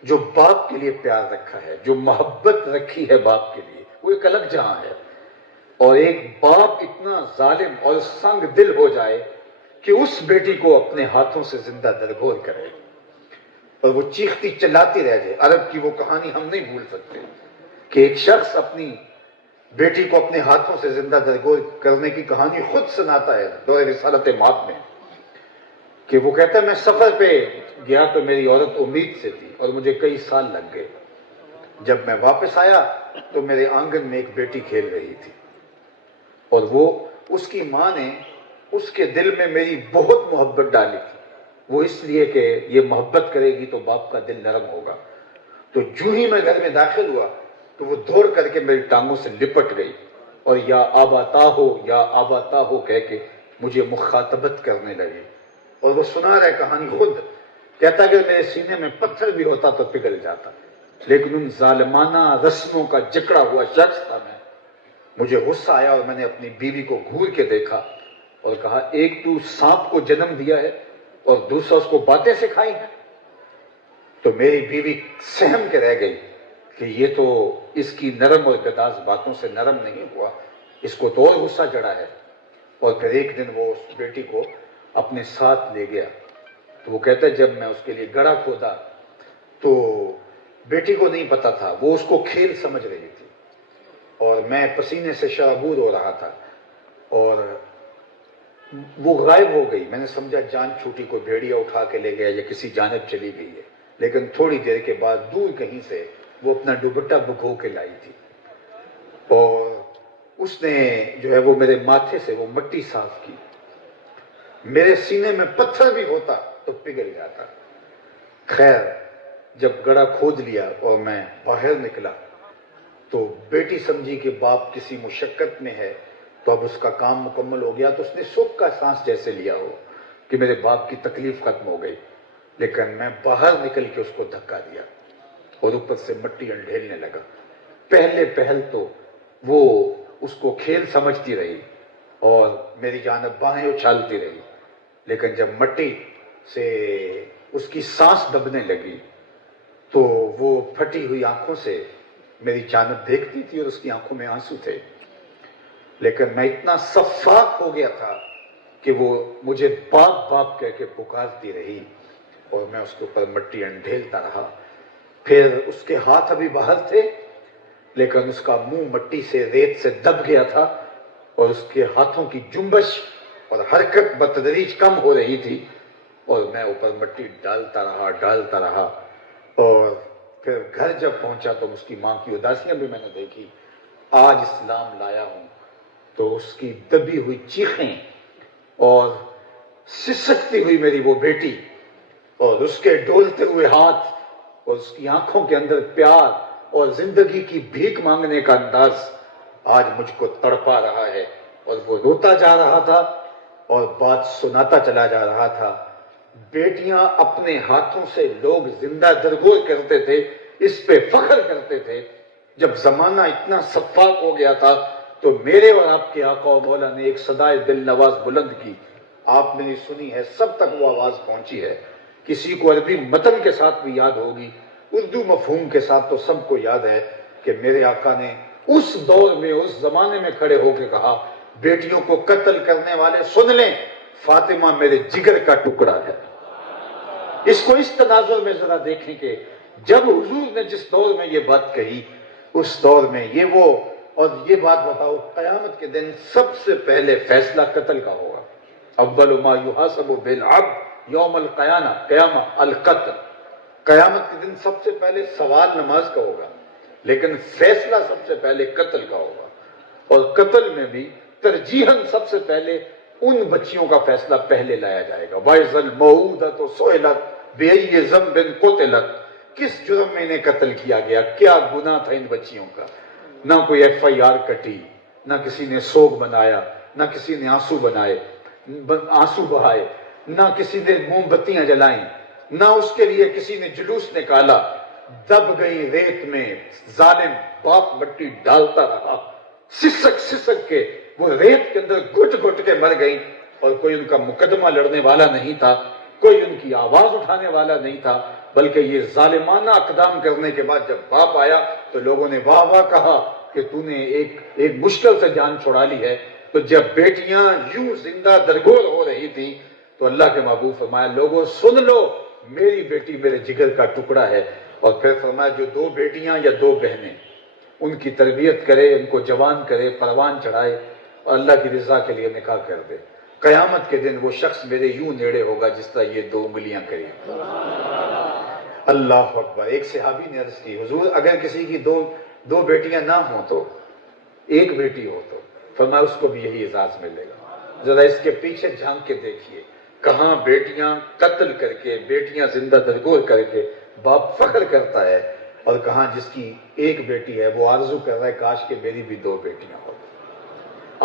جو باپ کے لیے پیار رکھا ہے، جو محبت رکھی ہے باپ کے لیے، وہ ایک الگ جہاں ہے۔ اور ایک باپ اتنا ظالم اور سنگ دل ہو جائے کہ اس بیٹی کو اپنے ہاتھوں سے زندہ درگور کرے اور وہ چیختی چلاتی رہ جائے۔ عرب کی وہ کہانی ہم نہیں بھول سکتے کہ ایک شخص اپنی بیٹی کو اپنے ہاتھوں سے زندہ درگور کرنے کی کہانی خود سناتا ہے دور رسالت مات میں، کہ وہ کہتا ہے میں سفر پہ گیا تو میری عورت امید سے تھی اور مجھے کئی سال لگ گئے۔ جب میں واپس آیا تو میرے آنگن میں ایک بیٹی کھیل رہی تھی اور وہ اس کی ماں نے اس کے دل میں میری بہت محبت ڈالی تھی، وہ اس لیے کہ یہ محبت کرے گی تو باپ کا دل نرم ہوگا۔ تو جو ہی میں گھر میں داخل ہوا تو وہ دوڑ کر کے میری ٹانگوں سے لپٹ گئی اور یا آباتا ہو کہہ کے مجھے مخاطبت کرنے لگی۔ اور وہ سنا رہے کہانی خود، کہتا کہ میرے سینے میں پتھر بھی ہوتا تو پگھل جاتا، لیکن ان ظالمانہ رسموں کا جکڑا ہوا شخص تھا میں۔ مجھے غصہ آیا اور میں نے اپنی بیوی کو گھور کے دیکھا اور کہا ایک تو سانپ کو جنم دیا ہے اور دوسرا اس کو باتیں سکھائی ہیں۔ تو میری بیوی سہم کے رہ گئی کہ یہ تو اس کی نرم اور گداز باتوں سے نرم نہیں ہوا، اس کو تو اور غصہ چڑھا ہے۔ اور پھر ایک دن وہ اس بیٹی کو اپنے ساتھ لے گیا تو وہ کہتا ہے جب میں اس کے لیے گڑھا کھودا تو بیٹی کو نہیں پتا تھا، وہ اس کو کھیل سمجھ رہی تھی اور میں پسینے سے شرابور ہو رہا تھا اور وہ غائب ہو گئی۔ میں نے سمجھا جان چھوٹی، کو بھیڑیا اٹھا کے لے گیا یا کسی جانب چلی گئی ہے، لیکن تھوڑی دیر کے بعد دور کہیں سے وہ اپنا دوپٹہ بکھو کے لائی تھی اور اس نے جو ہے وہ میرے ماتھے سے وہ مٹی صاف کی۔ میرے سینے میں پتھر بھی ہوتا تو پگھل جاتا۔ خیر جب گڑھا کھود لیا اور میں باہر نکلا تو بیٹی سمجھی کہ باپ کسی مشقت میں ہے تو اب اس کا کام مکمل ہو گیا، تو اس نے سکھ کا سانس جیسے لیا ہو کہ میرے باپ کی تکلیف ختم ہو گئی۔ لیکن میں باہر نکل کے اس کو دھکا دیا اور اوپر سے مٹی انڈھیلنے لگا۔ پہل تو وہ اس کو کھیل سمجھتی رہی اور میری جانب باہیں اچھالتی رہی، لیکن جب مٹی سے اس کی سانس دبنے لگی تو وہ پھٹی ہوئی آنکھوں سے میری جانب دیکھتی تھی اور اس کی آنکھوں میں آنسو تھے۔ لیکن میں اتنا صفاق ہو گیا تھا کہ وہ مجھے باپ باپ کہہ کے پکارتی رہی اور میں اس کے اوپر مٹی انڈھیلتا رہا۔ پھر اس کے ہاتھ ابھی باہر تھے لیکن اس کا منہ مٹی سے ریت سے دب گیا تھا اور اس کے ہاتھوں کی جنبش اور حرکت بتدریج کم ہو رہی تھی اور میں اوپر مٹی ڈالتا رہا اور پھر گھر جب پہنچا تو اس کی ماں کی اداسیاں بھی میں نے دیکھی۔ آج اسلام لایا ہوں تو اس کی دبی ہوئی چیخیں اور سسکتی ہوئی میری وہ بیٹی اور اس کے ڈولتے ہوئے ہاتھ اور اس کی آنکھوں کے اندر پیار اور زندگی کی بھیک مانگنے کا انداز آج مجھ کو تڑپا رہا ہے۔ اور وہ روتا جا رہا تھا اور بات سناتا چلا جا رہا تھا۔ بیٹیاں اپنے ہاتھوں سے لوگ زندہ درگور کرتے تھے، اس پہ فخر کرتے تھے۔ جب زمانہ اتنا صفاق ہو گیا تھا تو میرے اور آپ کے آقا و مولا نے ایک صدائے دل نواز بلند کی، آپ نے سنی ہے، سب تک وہ آواز پہنچی ہے۔ کسی کو عربی متن کے ساتھ بھی یاد ہوگی، اردو مفہوم کے ساتھ تو سب کو یاد ہے کہ میرے آقا نے اس دور میں، اس زمانے میں کھڑے ہو کے کہا بیٹیوں کو قتل کرنے والے سن لیں، فاطمہ میرے جگر کا ٹکڑا ہے۔ اس کو اس تناظر میں ذرا دیکھیں کہ جب حضور نے جس دور میں یہ بات کہی اس دور میں یہ وہ، اور یہ بات بتاؤ قیامت کے دن سب سے پہلے فیصلہ قتل کا ہوگا۔ اول ما یحاسب بالعبد یوم القیامہ القتل، قیامت کے دن سب سے پہلے سوال نماز کا ہوگا، لیکن فیصلہ سب سے پہلے قتل کا ہوگا، اور قتل میں بھی ترجیحاً سب سے پہلے ان بچیوں کا فیصلہ پہلے لایا جائے گا۔ وَإِذَا الْمَوْءُودَةُ سُئِلَتْ بِأَيِّ ذَنبٍ قُتِلَتْ، کس جرم میں انہیں قتل کیا گیا، کیا گناہ تھا ان بچیوں کا؟ نہ کوئی ایف آئی آر کٹی، نہ کسی نے سوگ بنایا، نہ کسی نے آنسو بہائے، نہ کسی نے موم بتیاں جلائیں، نہ اس کے لیے کسی نے جلوس نکالا، دب گئی ریت میں، ظالم باپ مٹی ڈالتا رہا، سسک سسک کے وہ ریت کے اندر گھٹ گھٹ کے مر گئی، اور کوئی ان کا مقدمہ لڑنے والا نہیں تھا، کوئی ان کی آواز اٹھانے والا نہیں تھا، بلکہ یہ ظالمانہ اقدام کرنے کے بعد جب باپ آیا تو لوگوں نے واہ واہ کہا کہ تو نے ایک مشکل سے جان چھڑا لی ہے۔ تو جب بیٹیاں یوں زندہ درگور ہو رہی تھیں تو اللہ کے محبوب فرمایا لوگوں سن لو، میری بیٹی میرے جگر کا ٹکڑا ہے، اور پھر فرمایا جو دو بیٹیاں یا دو بہنیں ان کی تربیت کرے، ان کو جوان کرے، پروان چڑھائے اور اللہ کی رضا کے لیے نکاح کر دے، قیامت کے دن وہ شخص میرے یوں نیڑے ہوگا جس طرح یہ دو انگلیاں قریب۔ اللہ اکبر۔ ایک صحابی نے عرض کی حضور اگر کسی کی دو بیٹیاں نہ ہوں تو ایک بیٹی ہو تو فرمایا اس کو بھی یہی اعزاز ملے گا۔ ذرا اس کے پیچھے جھانک کے دیکھیے، کہاں بیٹیاں قتل کر کے، بیٹیاں زندہ درگور کر کے باپ فخر کرتا ہے، اور کہاں جس کی ایک بیٹی ہے وہ آرزو کر رہا ہے کاش کہ میری بھی دو بیٹیاں ہوں۔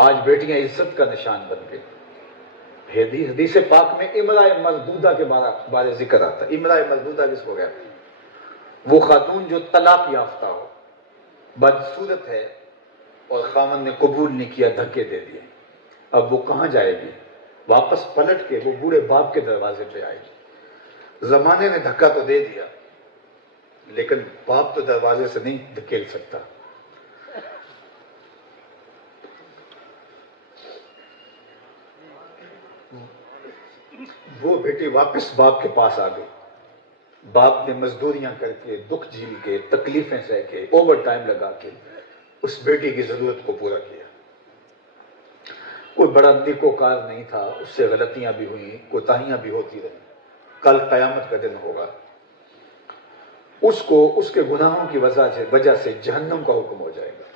آج بیٹیاں عزت کا نشان بن گئی۔ حدیث پاک میں امرأہ مردودہ کے بارے ذکر آتا ہے۔ امرأہ مردودہ کس کو کہتے ہیں؟ وہ خاتون جو طلاق یافتہ ہو، بدصورت ہے اور خامن نے قبول نہیں کیا، دھکے دے دیے، اب وہ کہاں جائے گی؟ واپس پلٹ کے وہ بوڑھے باپ کے دروازے پہ آئے گی۔ زمانے نے دھکا تو دے دیا لیکن باپ تو دروازے سے نہیں دھکیل سکتا۔ وہ بیٹی واپس باپ کے پاس آ گئی، باپ نے مزدوریاں کر کے، دکھ جھیل کے، تکلیفیں سہ کے، اوور ٹائم لگا کے اس بیٹی کی ضرورت کو پورا کیا۔ کوئی بڑا نیکوکار نہیں تھا، اس سے غلطیاں بھی ہوئیں، کوتاہیاں بھی ہوتی رہیں، کل قیامت کا دن ہوگا، اس کو اس کے گناہوں کی وجہ سے جہنم کا حکم ہو جائے گا۔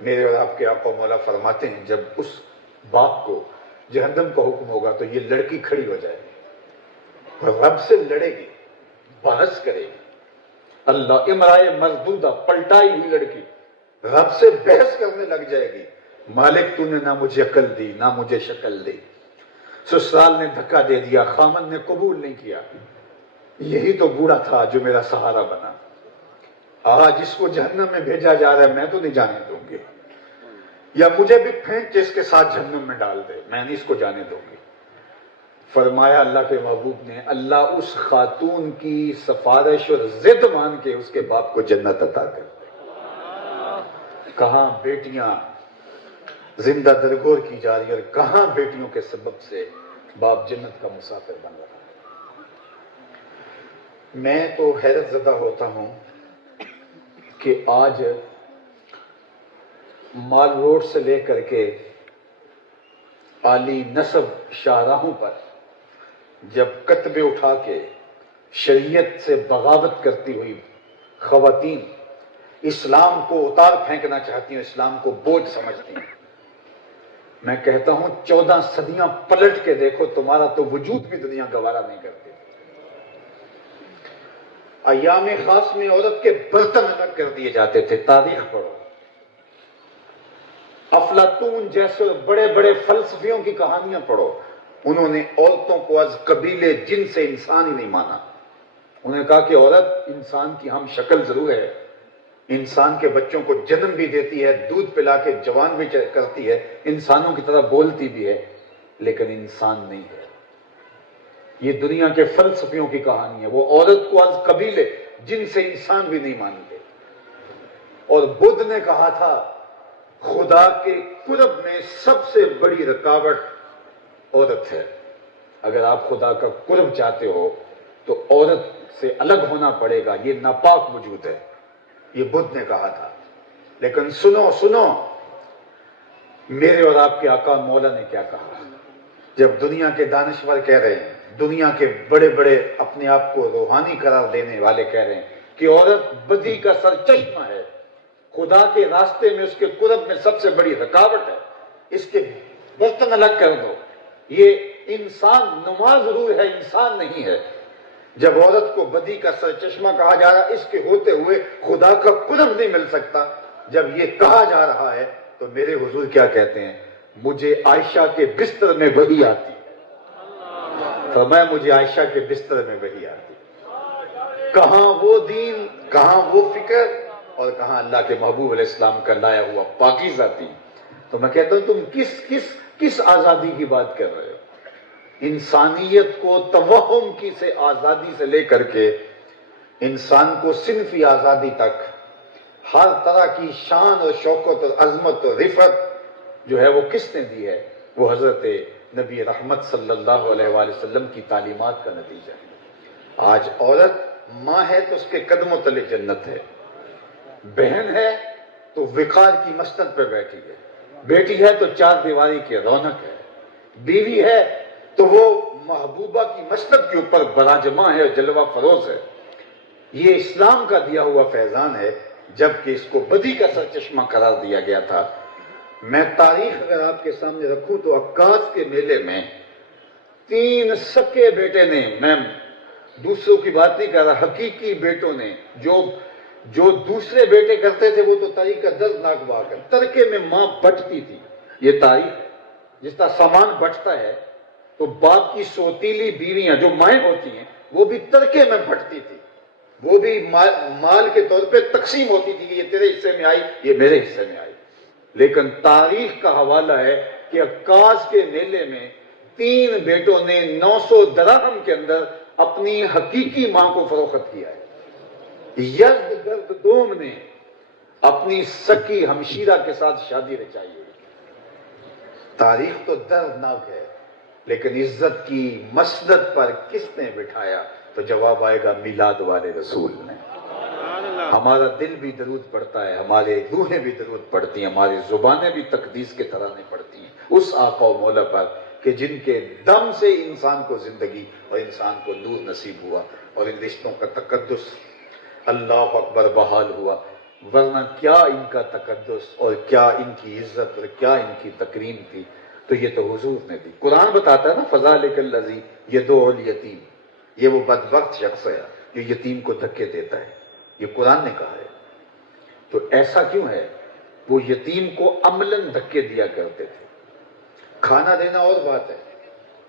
میرے اور آپ کے آقا مولا فرماتے ہیں جب اس باپ کو جہنم کا حکم ہوگا تو یہ لڑکی کھڑی ہو جائے گی اور رب سے لڑے گی، بحث کرے گی۔ اللہ، امرائے مردودہ، پلٹائی ہوئی لڑکی رب سے بحث کرنے لگ جائے گی، مالک تو نے نہ مجھے عقل دی نہ مجھے شکل دی، سسرال نے دھکا دے دیا، خامن نے قبول نہیں کیا، یہی تو بوڑھا تھا جو میرا سہارا بنا، آج اس کو جہنم میں بھیجا جا رہا ہے، میں تو نہیں جانے دوں گی، یا مجھے بھی پھینک کے اس کے ساتھ جہنم میں ڈال دے، میں نہیں اس کو جانے دوں گی۔ فرمایا اللہ کے محبوب نے اللہ اس خاتون کی سفارش اور ضد مان کے اس کے باپ کو جنت عطا کر دے۔ کہاں بیٹیاں زندہ درگور کی جا رہی اور کہاں بیٹیوں کے سبب سے باپ جنت کا مسافر بن رہا ہے۔ میں تو حیرت زدہ ہوتا ہوں کہ آج مال روڈ سے لے کر کے عالی نصب شاہراہوں پر جب کتبے اٹھا کے شریعت سے بغاوت کرتی ہوئی خواتین اسلام کو اتار پھینکنا چاہتی ہیں، اسلام کو بوجھ سمجھتی ہیں، میں کہتا ہوں 14 صدیاں پلٹ کے دیکھو، تمہارا تو وجود بھی دنیا گوارا نہیں کرتی۔ ایام خاص میں عورت کے برتن الگ کر دیے جاتے تھے، تاریخ پڑھو، افلاطون جیسے بڑے بڑے فلسفیوں کی کہانیاں پڑھو، انہوں نے عورتوں کو از قبیلے جن سے انسان ہی نہیں مانا، انہوں نے کہا کہ عورت انسان کی ہم شکل ضرور ہے، انسان کے بچوں کو جنم بھی دیتی ہے، دودھ پلا کے جوان بھی کرتی ہے، انسانوں کی طرح بولتی بھی ہے، لیکن انسان نہیں ہے۔ یہ دنیا کے فلسفیوں کی کہانی ہے۔ وہ عورت کو از قبیلے جن سے انسان بھی نہیں مانتے۔ اور بدھ نے کہا تھا خدا کے قرب میں سب سے بڑی رکاوٹ عورت ہے. اگر آپ خدا کا قرب چاہتے ہو تو عورت سے الگ ہونا پڑے گا. یہ ناپاک وجود ہے. یہ بدھ نے کہا تھا. لیکن سنو سنو میرے اور آپ کے آقا مولا نے کیا کہا. جب دنیا کے دانشور کہہ رہے ہیں, دنیا کے بڑے بڑے اپنے آپ کو روحانی قرار دینے والے کہہ رہے ہیں کہ عورت بدی کا سرچشمہ ہے, خدا کے راستے میں اس کے قرب میں سب سے بڑی رکاوٹ ہے, اس کے برتن الگ کر دو. یہ انسان نما ضرور ہے, انسان نہیں ہے. جب عورت کو بدی کا سرچشمہ کہا جا رہا, اس کے ہوتے ہوئے خدا کا قرب نہیں مل سکتا, جب یہ کہا جا رہا ہے تو میرے حضور کیا کہتے ہیں, مجھے عائشہ کے بستر میں وحی آتی. فرمایا مجھے عائشہ کے بستر میں وحی آتی. کہاں وہ دین, کہاں وہ فکر, اور کہاں اللہ کے محبوب علیہ السلام کا لایا ہوا پاکیزہ دین. تو میں کہتا ہوں تم کس آزادی کی بات کر رہے ہو. انسانیت کو توہم کی سے آزادی سے لے کر کے انسان کو صنفی آزادی تک ہر طرح کی شان اور شوکت اور عظمت اور رفعت جو ہے وہ کس نے دی ہے؟ وہ حضرت نبی رحمت صلی اللہ علیہ وآلہ وسلم کی تعلیمات کا نتیجہ ہے. آج عورت ماں ہے تو اس کے قدموں تلے جنت ہے, بہن ہے تو وقار کی مسند پہ بیٹھی ہے, بیٹی ہے تو چار دیواری کی رونق ہے, بیوی ہے تو وہ محبوبہ کی مسند کے اوپر براجماں ہے, جلوہ فروز ہے. یہ اسلام کا دیا ہوا فیضان ہے, جبکہ اس کو بدی کا سرچشمہ قرار دیا گیا تھا. میں تاریخ اگر آپ کے سامنے رکھوں تو عکاس کے میلے میں 3 سکے بیٹے نے, میں دوسروں کی بات نہیں کر رہا, حقیقی بیٹوں نے, جو دوسرے بیٹے کرتے تھے وہ تو تاریخ کا دردناک واقعہ ہے. ترکے میں ماں بٹتی تھی, یہ تاریخ ہے. جس طرح سامان بٹتا ہے تو باپ کی سوتیلی بیویاں جو مائیں ہوتی ہیں وہ بھی ترکے میں بٹتی تھی, وہ بھی مال کے طور پہ تقسیم ہوتی تھی کہ یہ تیرے حصے میں آئی, یہ میرے حصے میں آئی. لیکن تاریخ کا حوالہ ہے کہ عکاس کے میلے میں 3 بیٹوں نے 900 درہم کے اندر اپنی حقیقی ماں کو فروخت کیا ہے. یزدگرد دوم نے اپنی سکی ہمشیرہ کے ساتھ شادی رچائی ہے. تاریخ تو دردناک ہے, لیکن عزت کی مسند پر کس نے بٹھایا؟ تو جواب آئے گا میلاد والے رسول نے. ہمارا دل بھی درود پڑھتا ہے, ہمارے روحیں بھی درود پڑھتی ہیں, ہماری زبانیں بھی تقدیس کے ترانے پڑھتی ہیں اس آقا و مولا پر کہ جن کے دم سے انسان کو زندگی اور انسان کو نور نصیب ہوا اور ان رشتوں کا تقدس اللہ اکبر بحال ہوا. ورنہ کیا ان کا تقدس اور کیا ان کی عزت اور کیا ان کی تکریم تھی, تو یہ تو حضور نے دی. قرآن بتاتا ہے نا, فذلک الذی یدعو الیتیم, یہ وہ بدبخت شخص ہے جو یتیم کو دھکے دیتا ہے. یہ قرآن نے کہا ہے. تو ایسا کیوں ہے؟ وہ یتیم کو عملاً دھکے دیا کرتے تھے. کھانا دینا اور بات ہے,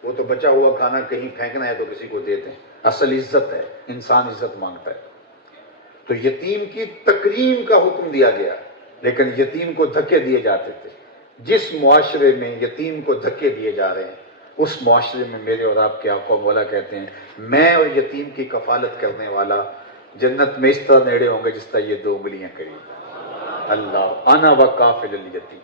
وہ تو بچا ہوا کھانا کہیں پھینکنا ہے تو کسی کو دیتے ہیں. اصل عزت ہے, انسان عزت مانگتا ہے. تو یتیم کی تکریم کا حکم دیا گیا, لیکن یتیم کو دھکے دیے جاتے تھے. جس معاشرے میں یتیم کو دھکے دیے جا رہے ہیں اس معاشرے میں میرے اور آپ کے آقا مولا کہتے ہیں میں اور یتیم کی کفالت کرنے والا جنت میں اس طرح نیڑے ہوں گے جس طرح یہ 2 انگلیاں قریب. اللہ انا وکافل الیتیم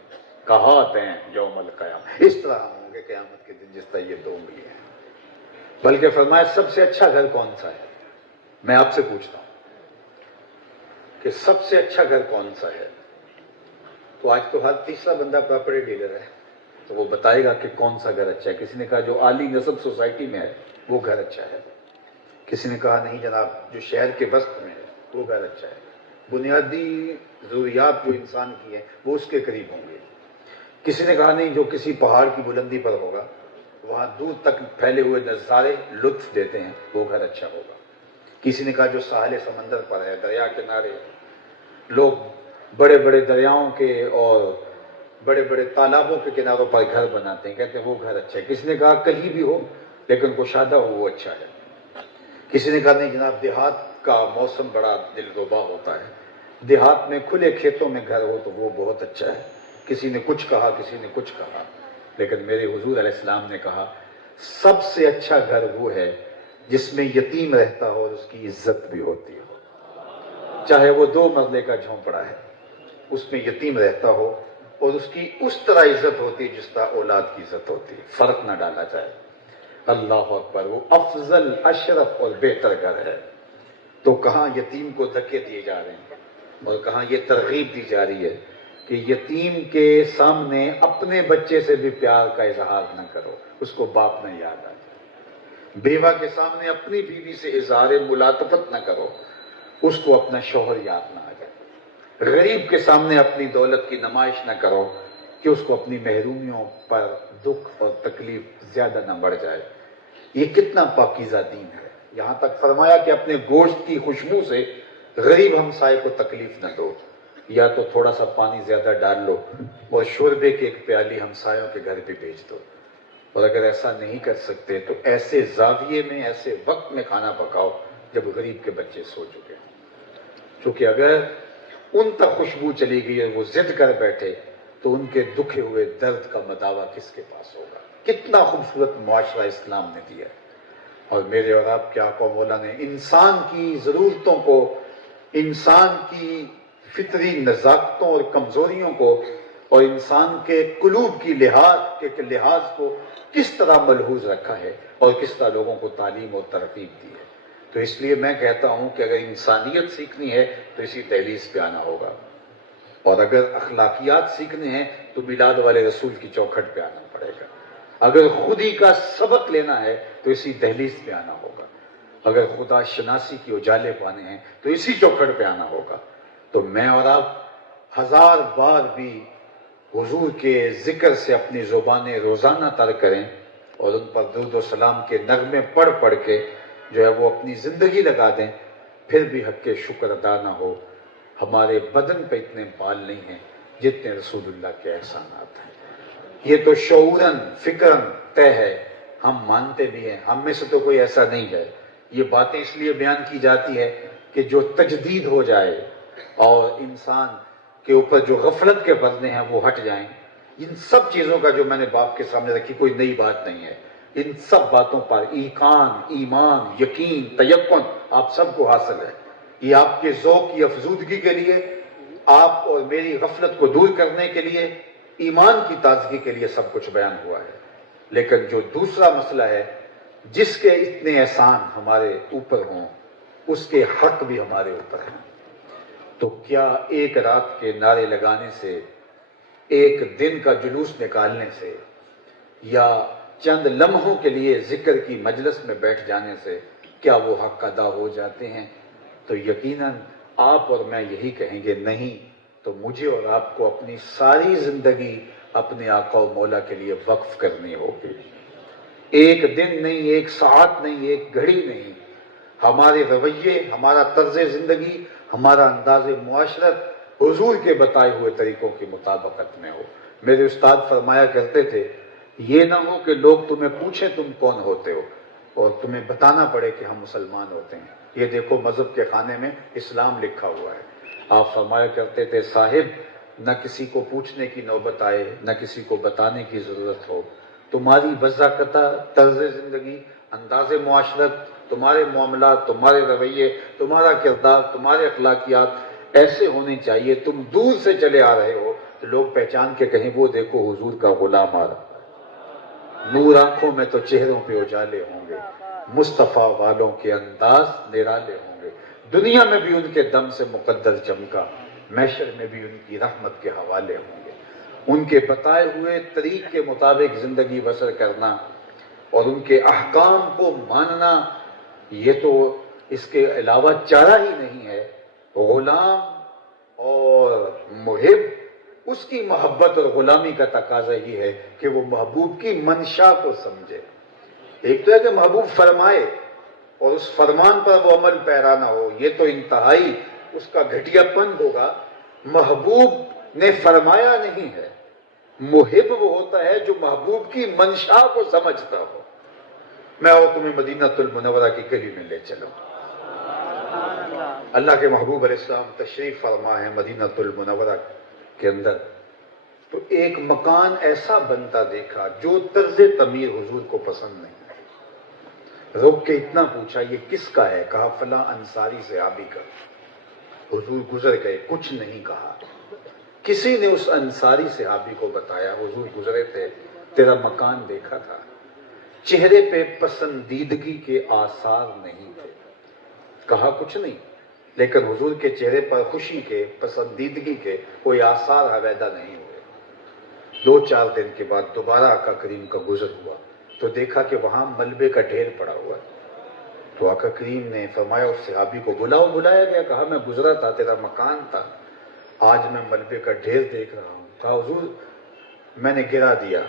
کہات ہیں یوم القیامہ, اس طرح ہم ہوں گے قیامت کے دن جس طرح یہ 2 انگلیاں ہیں. بلکہ فرمایا سب سے اچھا گھر کون سا ہے؟ میں آپ سے پوچھتا ہوں کہ سب سے اچھا گھر کون سا ہے؟ تو آج تو ہر تیسرا بندہ پراپرٹی ڈیلر ہے, تو وہ بتائے گا کہ کون سا گھر اچھا ہے. کسی نے کہا جو عالی نسب سوسائٹی میں ہے وہ گھر اچھا ہے. کسی نے کہا نہیں جناب جو شہر کے وسط میں ہے وہ گھر اچھا ہے. بنیادی ضروریات جو انسان کی ہیں وہ اس کے قریب ہوں گے. کسی نے کہا نہیں جو کسی پہاڑ کی بلندی پر ہوگا, وہاں دور تک پھیلے ہوئے نظارے لطف دیتے ہیں, وہ گھر اچھا ہوگا. کسی نے کہا جو ساحل سمندر پر ہے, دریا کنارے, لوگ بڑے بڑے دریاؤں کے اور بڑے بڑے تالابوں کے کناروں پر گھر بناتے ہیں, کہتے ہیں وہ گھر اچھا ہے. کسی نے کہا کہیں بھی ہو لیکن کشادہ ہو وہ اچھا ہے. کسی نے کہا نہیں جناب دیہات کا موسم بڑا دلربا ہوتا ہے, دیہات میں کھلے کھیتوں میں گھر ہو تو وہ بہت اچھا ہے. کسی نے کچھ کہا, کسی نے کچھ کہا, لیکن میرے حضور علیہ السلام نے کہا سب سے اچھا گھر وہ ہے جس میں یتیم رہتا ہو اور اس کی عزت بھی ہوتی ہو. چاہے وہ 2 مرلے کا جھونپڑا ہے, اس میں یتیم رہتا ہو اور اس کی اس طرح عزت ہوتی جس طرح اولاد کی عزت ہوتی، فرق نہ ڈالا جائے۔ اللہ اکبر، وہ افضل، اشرف اور بہتر گھر ہے۔ تو کہاں یتیم کو دھکے دیے جا رہے ہیں، اور کہاں یہ ترغیب دی جا رہی ہے کہ یتیم کے سامنے اپنے بچے سے بھی پیار کا اظہار نہ کرو، اس کو باپ نہ یاد آ جائے۔ بیوہ کے سامنے اپنی بیوی سے اظہار ملاطفت نہ کرو، اس کو اپنا شوہر یاد نہ آ جائے۔ غریب کے سامنے اپنی دولت کی نمائش نہ کرو کہ اس کو اپنی محرومیوں پر دکھ اور تکلیف زیادہ نہ بڑھ جائے۔ یہ کتنا پاکیزہ دین ہے۔ یہاں تک فرمایا کہ اپنے گوشت کی خوشبو سے غریب ہمسائے کو تکلیف نہ دو، یا تو تھوڑا سا پانی زیادہ ڈال لو اور شوربے کی ایک پیالی ہمسایوں کے گھر بھی بھیج دو۔ اور اگر ایسا نہیں کر سکتے تو ایسے زاویے میں، ایسے وقت میں کھانا پکاؤ جب غریب کے بچے سو چکے ہیں، کیونکہ اگر ان تک خوشبو چلی گئی اور وہ ضد کر بیٹھے تو ان کے دکھے ہوئے درد کا مداوع کس کے پاس ہوگا۔ کتنا خوبصورت معاشرہ اسلام نے دیا ہے۔ اور میرے اور آپ کے آقا مولا نے انسان کی ضرورتوں کو، انسان کی فطری نزاکتوں اور کمزوریوں کو، اور انسان کے قلوب کی لحاظ کو کس طرح ملحوظ رکھا ہے اور کس طرح لوگوں کو تعلیم اور ترغیب دی ہے۔ تو اس لیے میں کہتا ہوں کہ اگر انسانیت سیکھنی ہے تو اسی دہلیز پہ آنا ہوگا، اور اگر اخلاقیات سیکھنے ہیں تو میلاد والے رسول کی چوکھٹ پہ آنا پڑے گا۔ اگر خودی کا سبق لینا ہے تو اسی دہلیز پہ آنا ہوگا۔ اگر خدا شناسی کی اجالے پانے ہیں تو اسی چوکھٹ پہ آنا ہوگا۔ تو میں اور آپ ہزار بار بھی حضور کے ذکر سے اپنی زبانیں روزانہ تر کریں اور ان پر درود و سلام کے نغمے پڑھ پڑھ کے جو ہے وہ اپنی زندگی لگا دیں، پھر بھی حق کے شکر ادا نہ ہو۔ ہمارے بدن پہ اتنے بال نہیں ہیں جتنے رسول اللہ کے احسانات ہیں۔ یہ تو شعوراً، فکراً طے ہے، ہم مانتے بھی ہیں، ہم میں سے تو کوئی ایسا نہیں ہے۔ یہ باتیں اس لیے بیان کی جاتی ہے کہ جو تجدید ہو جائے اور انسان کے اوپر جو غفلت کے پردے ہیں وہ ہٹ جائیں۔ ان سب چیزوں کا جو میں نے باپ کے سامنے رکھی کوئی نئی بات نہیں ہے۔ ان سب باتوں پر ایمان، یقین، تیقن آپ سب کو حاصل ہے۔ یہ آپ کے ذوق کی افزودگی کے لیے، آپ اور میری غفلت کو دور کرنے کے لیے، ایمان کی تازگی کے لیے سب کچھ بیان ہوا ہے۔ لیکن جو دوسرا مسئلہ ہے، جس کے اتنے احسان ہمارے اوپر ہوں اس کے حق بھی ہمارے اوپر ہیں۔ تو کیا ایک رات کے نعرے لگانے سے، ایک دن کا جلوس نکالنے سے، یا چند لمحوں کے لیے ذکر کی مجلس میں بیٹھ جانے سے کیا وہ حق ادا ہو جاتے ہیں؟ تو یقیناً آپ اور میں یہی کہیں گے نہیں، تو مجھے اور آپ کو اپنی ساری زندگی اپنے آقا و مولا کے لیے وقف کرنی ہوگی۔ ایک دن نہیں، ایک ساعت نہیں، ایک گھڑی نہیں، ہمارے رویے، ہمارا طرز زندگی، ہمارا انداز معاشرت حضور کے بتائے ہوئے طریقوں کی مطابقت میں ہو۔ میرے استاد فرمایا کرتے تھے، یہ نہ ہو کہ لوگ تمہیں پوچھیں تم کون ہوتے ہو اور تمہیں بتانا پڑے کہ ہم مسلمان ہوتے ہیں۔ یہ دیکھو مذہب کے خانے میں اسلام لکھا ہوا ہے۔ آپ فرمایا کرتے تھے، صاحب نہ کسی کو پوچھنے کی نوبت آئے، نہ کسی کو بتانے کی ضرورت ہو، تمہاری وضاحت، طرز زندگی، انداز معاشرت، تمہارے معاملات، تمہارے رویے، تمہارا کردار، تمہارے اخلاقیات ایسے ہونے چاہیے، تم دور سے چلے آ رہے ہو تو لوگ پہچان کے کہیں وہ دیکھو حضور کا غلام آ رہا، نور آنکھوں میں تو چہروں پہ اجالے ہوں گے، مصطفیٰ والوں کے انداز نرالے ہوں گے، دنیا میں بھی ان کے دم سے مقدر چمکا، محشر میں بھی ان کی رحمت کے حوالے ہوں گے۔ ان کے بتائے ہوئے طریق کے مطابق زندگی بسر کرنا اور ان کے احکام کو ماننا، یہ تو اس کے علاوہ چارہ ہی نہیں ہے۔ غلام اور محب، اس کی محبت اور غلامی کا تقاضا یہ ہے کہ وہ محبوب کی منشا کو سمجھے۔ ایک تو ہے کہ محبوب فرمائے اور اس فرمان پر وہ عمل پیرا نہ ہو، یہ تو انتہائی اس کا گھٹیا پن ہوگا۔ محبوب نے فرمایا نہیں ہے، محب وہ ہوتا ہے جو محبوب کی منشا کو سمجھتا ہو۔ میں اور تمہیں مدینہ المنورہ کی گلی میں لے چلوں۔ اللہ کے محبوب علیہ السلام تشریف فرما ہے مدینہ المنورہ کے اندر، تو ایک مکان ایسا بنتا دیکھا جو طرز تعمیر حضور کو پسند نہیں ہے۔ روک کے اتنا پوچھا، یہ کس کا ہے؟ کہا فلاں انصاری صحابی کا۔ حضور گزر گئے، کچھ نہیں کہا۔ کسی نے اس انصاری صحابی کو بتایا حضور گزرے تھے، تیرا مکان دیکھا تھا، چہرے پہ پسندیدگی کے آثار نہیں تھے. کہا کچھ نہیں، لیکن حضور کے چہرے پر خوشی کے، پسندیدگی کے کوئی آثار علیحدہ نہیں ہوئے. 2-4 دن کے بعد دوبارہ آقا کریم کا گزر ہوا تو دیکھا کہ وہاں ملبے کا ڈھیر پڑا ہوا ہے. تو آقا کریم نے فرمایا اس صحابی کو بلاؤ. بلایا گیا، کہا میں گزرا تھا، تیرا مکان تھا، آج میں ملبے کا ڈھیر دیکھ رہا ہوں. کہا حضور میں نے گرا دیا.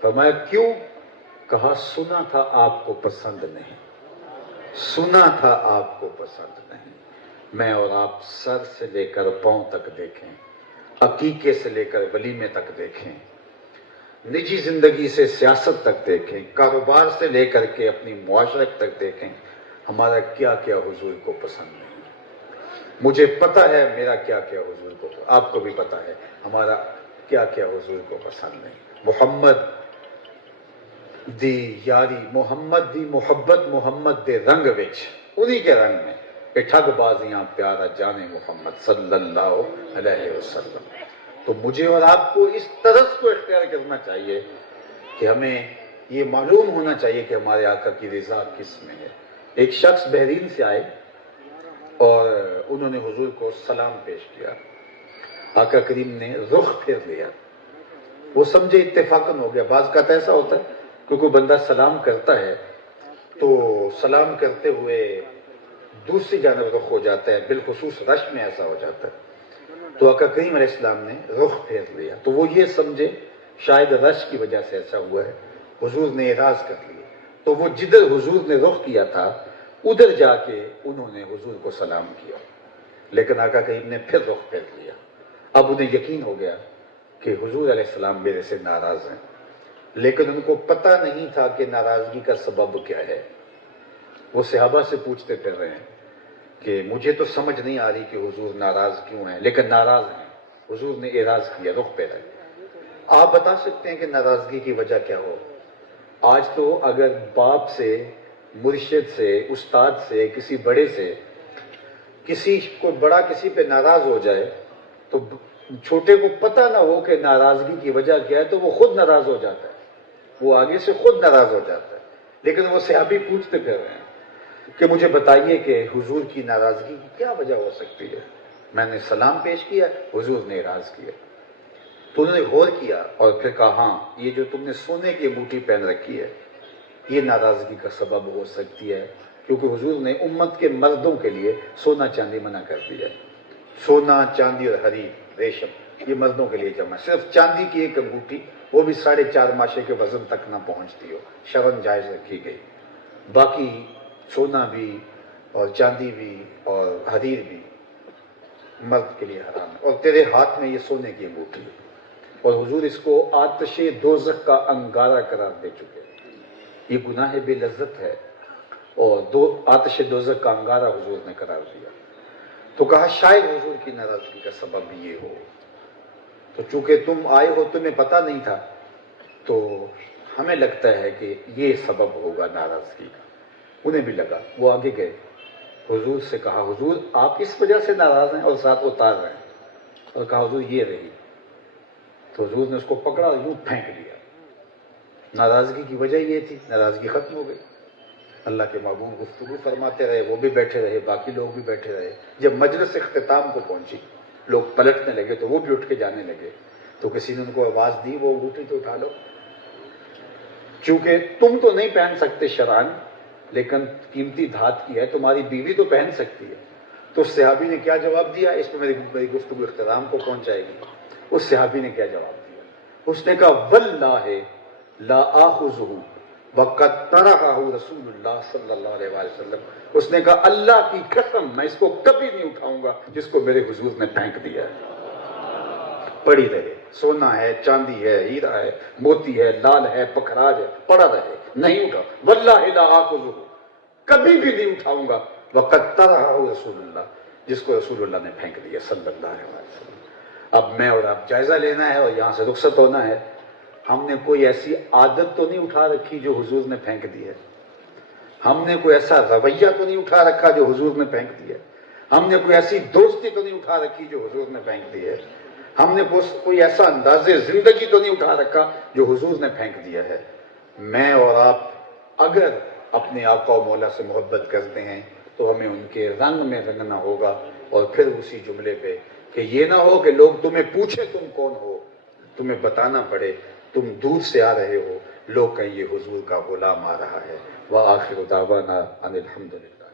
فرمایا کیوں؟ کہا سنا تھا آپ کو پسند نہیں، سنا تھا آپ کو پسند نہیں. میں اور آپ سر سے لے کر پاؤں تک دیکھیں، عقیقے سے لے کر ولیمے تک دیکھیں، نجی زندگی سے سیاست تک دیکھیں، کاروبار سے لے کر کے اپنی معاشرت تک دیکھیں، ہمارا کیا کیا حضور کو پسند نہیں. مجھے پتا ہے میرا کیا کیا حضور کو، آپ کو بھی پتا ہے ہمارا کیا کیا حضور کو پسند نہیں. محمد دی یاری، محمد دی محبت، محمد دے رنگ وچ، انہی کے رنگ میں کہ ٹھگ بازیاں پیارا جانے محمد صلی اللہ علیہ وسلم. تو مجھے اور آپ کو اس طرز کو اختیار کرنا چاہیے کہ ہمیں یہ معلوم ہونا چاہیے کہ ہمارے آقا کی رضا کس میں ہے. ایک شخص بحرین سے آئے اور انہوں نے حضور کو سلام پیش کیا. آقا کریم نے رخ پھیر لیا. وہ سمجھے اتفاقاً ہو گیا. بعض کا ایسا ہوتا ہے کہ کوئی بندہ سلام کرتا ہے تو سلام کرتے ہوئے دوسری جانب رخ ہو جاتا ہے، بالخصوص رش میں ایسا ہو جاتا ہے. تو آقا کریم علیہ السلام نے رخ پھیر لیا تو وہ یہ سمجھے شاید رش کی وجہ سے ایسا ہوا ہے. حضور نے اعراض کر لیا تو وہ جدھر حضور نے رخ کیا تھا ادھر جا کے انہوں نے حضور کو سلام کیا. لیکن آقا کریم نے پھر رخ پھیر لیا. اب انہیں یقین ہو گیا کہ حضور علیہ السلام میرے سے ناراض ہیں، لیکن ان کو پتہ نہیں تھا کہ ناراضگی کا سبب کیا ہے. وہ صحابہ سے پوچھتے پھر رہے ہیں کہ مجھے تو سمجھ نہیں آ رہی کہ حضور ناراض کیوں ہیں، لیکن ناراض ہیں. حضور نے اعراض کیا، رخ پہ رہے. آپ بتا سکتے ہیں کہ ناراضگی کی وجہ کیا ہو؟ آج تو اگر باپ سے، مرشد سے، استاد سے، کسی بڑے سے کسی کو بڑا کسی پہ ناراض ہو جائے تو چھوٹے کو پتہ نہ ہو کہ ناراضگی کی وجہ کیا ہے تو وہ خود ناراض ہو جاتا ہے، وہ آگے سے خود ناراض ہو جاتا ہے. لیکن وہ صحابی پوچھتے پھر رہے ہیں کہ مجھے بتائیے کہ حضور کی ناراضگی کی کیا وجہ ہو سکتی ہے. میں نے سلام پیش کیا، حضور نے اعراض کیا. تو انہوں نے غور کیا اور پھر کہا ہاں یہ جو تم نے سونے کی انگوٹھی پہن رکھی ہے یہ ناراضگی کا سبب ہو سکتی ہے، کیونکہ حضور نے امت کے مردوں کے لیے سونا چاندی منع کر دیا ہے. سونا، چاندی اور حریر، ریشم، یہ مردوں کے لیے جمع. صرف چاندی کی ایک انگوٹھی، وہ بھی 4.5 ماشے کے وزن تک نہ پہنچتی ہو، شرن جائز رکھی گئی. باقی سونا بھی اور چاندی بھی اور حریر بھی مرد کے لیے حرام ہے. اور تیرے ہاتھ میں یہ سونے کی انگوٹھی ہے اور حضور اس کو آتش دوزخ کا انگارہ قرار دے چکے. یہ گناہ بے لذت ہے اور آتش دوزخ کا انگارہ حضور نے قرار دیا. تو کہا شاید حضور کی ناراضگی کا سبب بھی یہ ہو. تو چونکہ تم آئے ہو تمہیں پتہ نہیں تھا تو ہمیں لگتا ہے کہ یہ سبب ہوگا ناراضگی کا. انہیں بھی لگا. وہ آگے گئے، حضور سے کہا حضور آپ اس وجہ سے ناراض ہیں اور ساتھ اتار رہے ہیں. اور کہا حضور یہ رہی. تو حضور نے اس کو پکڑا اور یوں پھینک دیا. ناراضگی کی وجہ یہ تھی، ناراضگی ختم ہو گئی. اللہ کے محبوب گفتگو فرماتے رہے، وہ بھی بیٹھے رہے، باقی لوگ بھی بیٹھے رہے. جب مجلس اختتام کو پہنچی لوگ پلٹنے لگے تو وہ بھی اٹھ کے جانے لگے. تو کسی نے ان کو آواز دی وہ انگوٹھی تو اٹھا لو، چونکہ تم تو نہیں پہن سکتے شرعاً، لیکن قیمتی دھات کی ہے، تمہاری بیوی تو پہن سکتی ہے. تو اس صحابی نے کیا جواب دیا؟ اس پہ میری گفتگو اختتام کو پہنچ جائے گی. اس صحابی نے کیا جواب دیا؟ اس نے کہا واللہ لا آخذہ وقد طرحہ رسول اللہ صلی اللہ علیہ وسلم. اس نے کہا اللہ کی قسم میں اس کو کبھی نہیں اٹھاؤں گا جس کو میرے حضور نے پھینک دیا ہے. پڑی رہے، سونا ہے، چاندی ہے، ہیرا ہے، موتی ہے، لال ہے، پکھراج ہے، پڑا رہے، نہیں اٹھا. واللہ لا آخذہ، کبھی بھی نہیں اٹھاؤں گا. وقد طرحہ رسول اللہ، جس کو رسول اللہ نے پھینک دیا صلی اللہ علیہ وسلم. اب میں اور آپ جائزہ لینا ہے اور یہاں سے رخصت ہونا ہے. ہم نے کوئی ایسی عادت تو نہیں اٹھا رکھی جو حضور نے پھینک دی ہے. ہم نے کوئی ایسا رویہ تو نہیں اٹھا رکھا جو حضور نے پھینک دیا ہے. ہم نے کوئی ایسی دوستی تو نہیں اٹھا رکھی جو حضور نے پھینک دی ہے. ہم نے کوئی ایسا انداز زندگی تو نہیں اٹھا رکھا جو حضور نے پھینک دیا ہے۔ میں اور آپ اگر اپنے آقا و مولا سے محبت کرتے ہیں تو ہمیں ان کے رنگ میں رنگنا ہوگا، اور پھر اسی جملے پہ کہ یہ نہ ہو کہ لوگ تمہیں پوچھے تم کون ہو، تمہیں بتانا پڑے تم دور سے آ رہے ہو، لوگ کہیں یہ حضور کا غلام آ رہا ہے۔ وآخر دعوانا ان الحمدللہ۔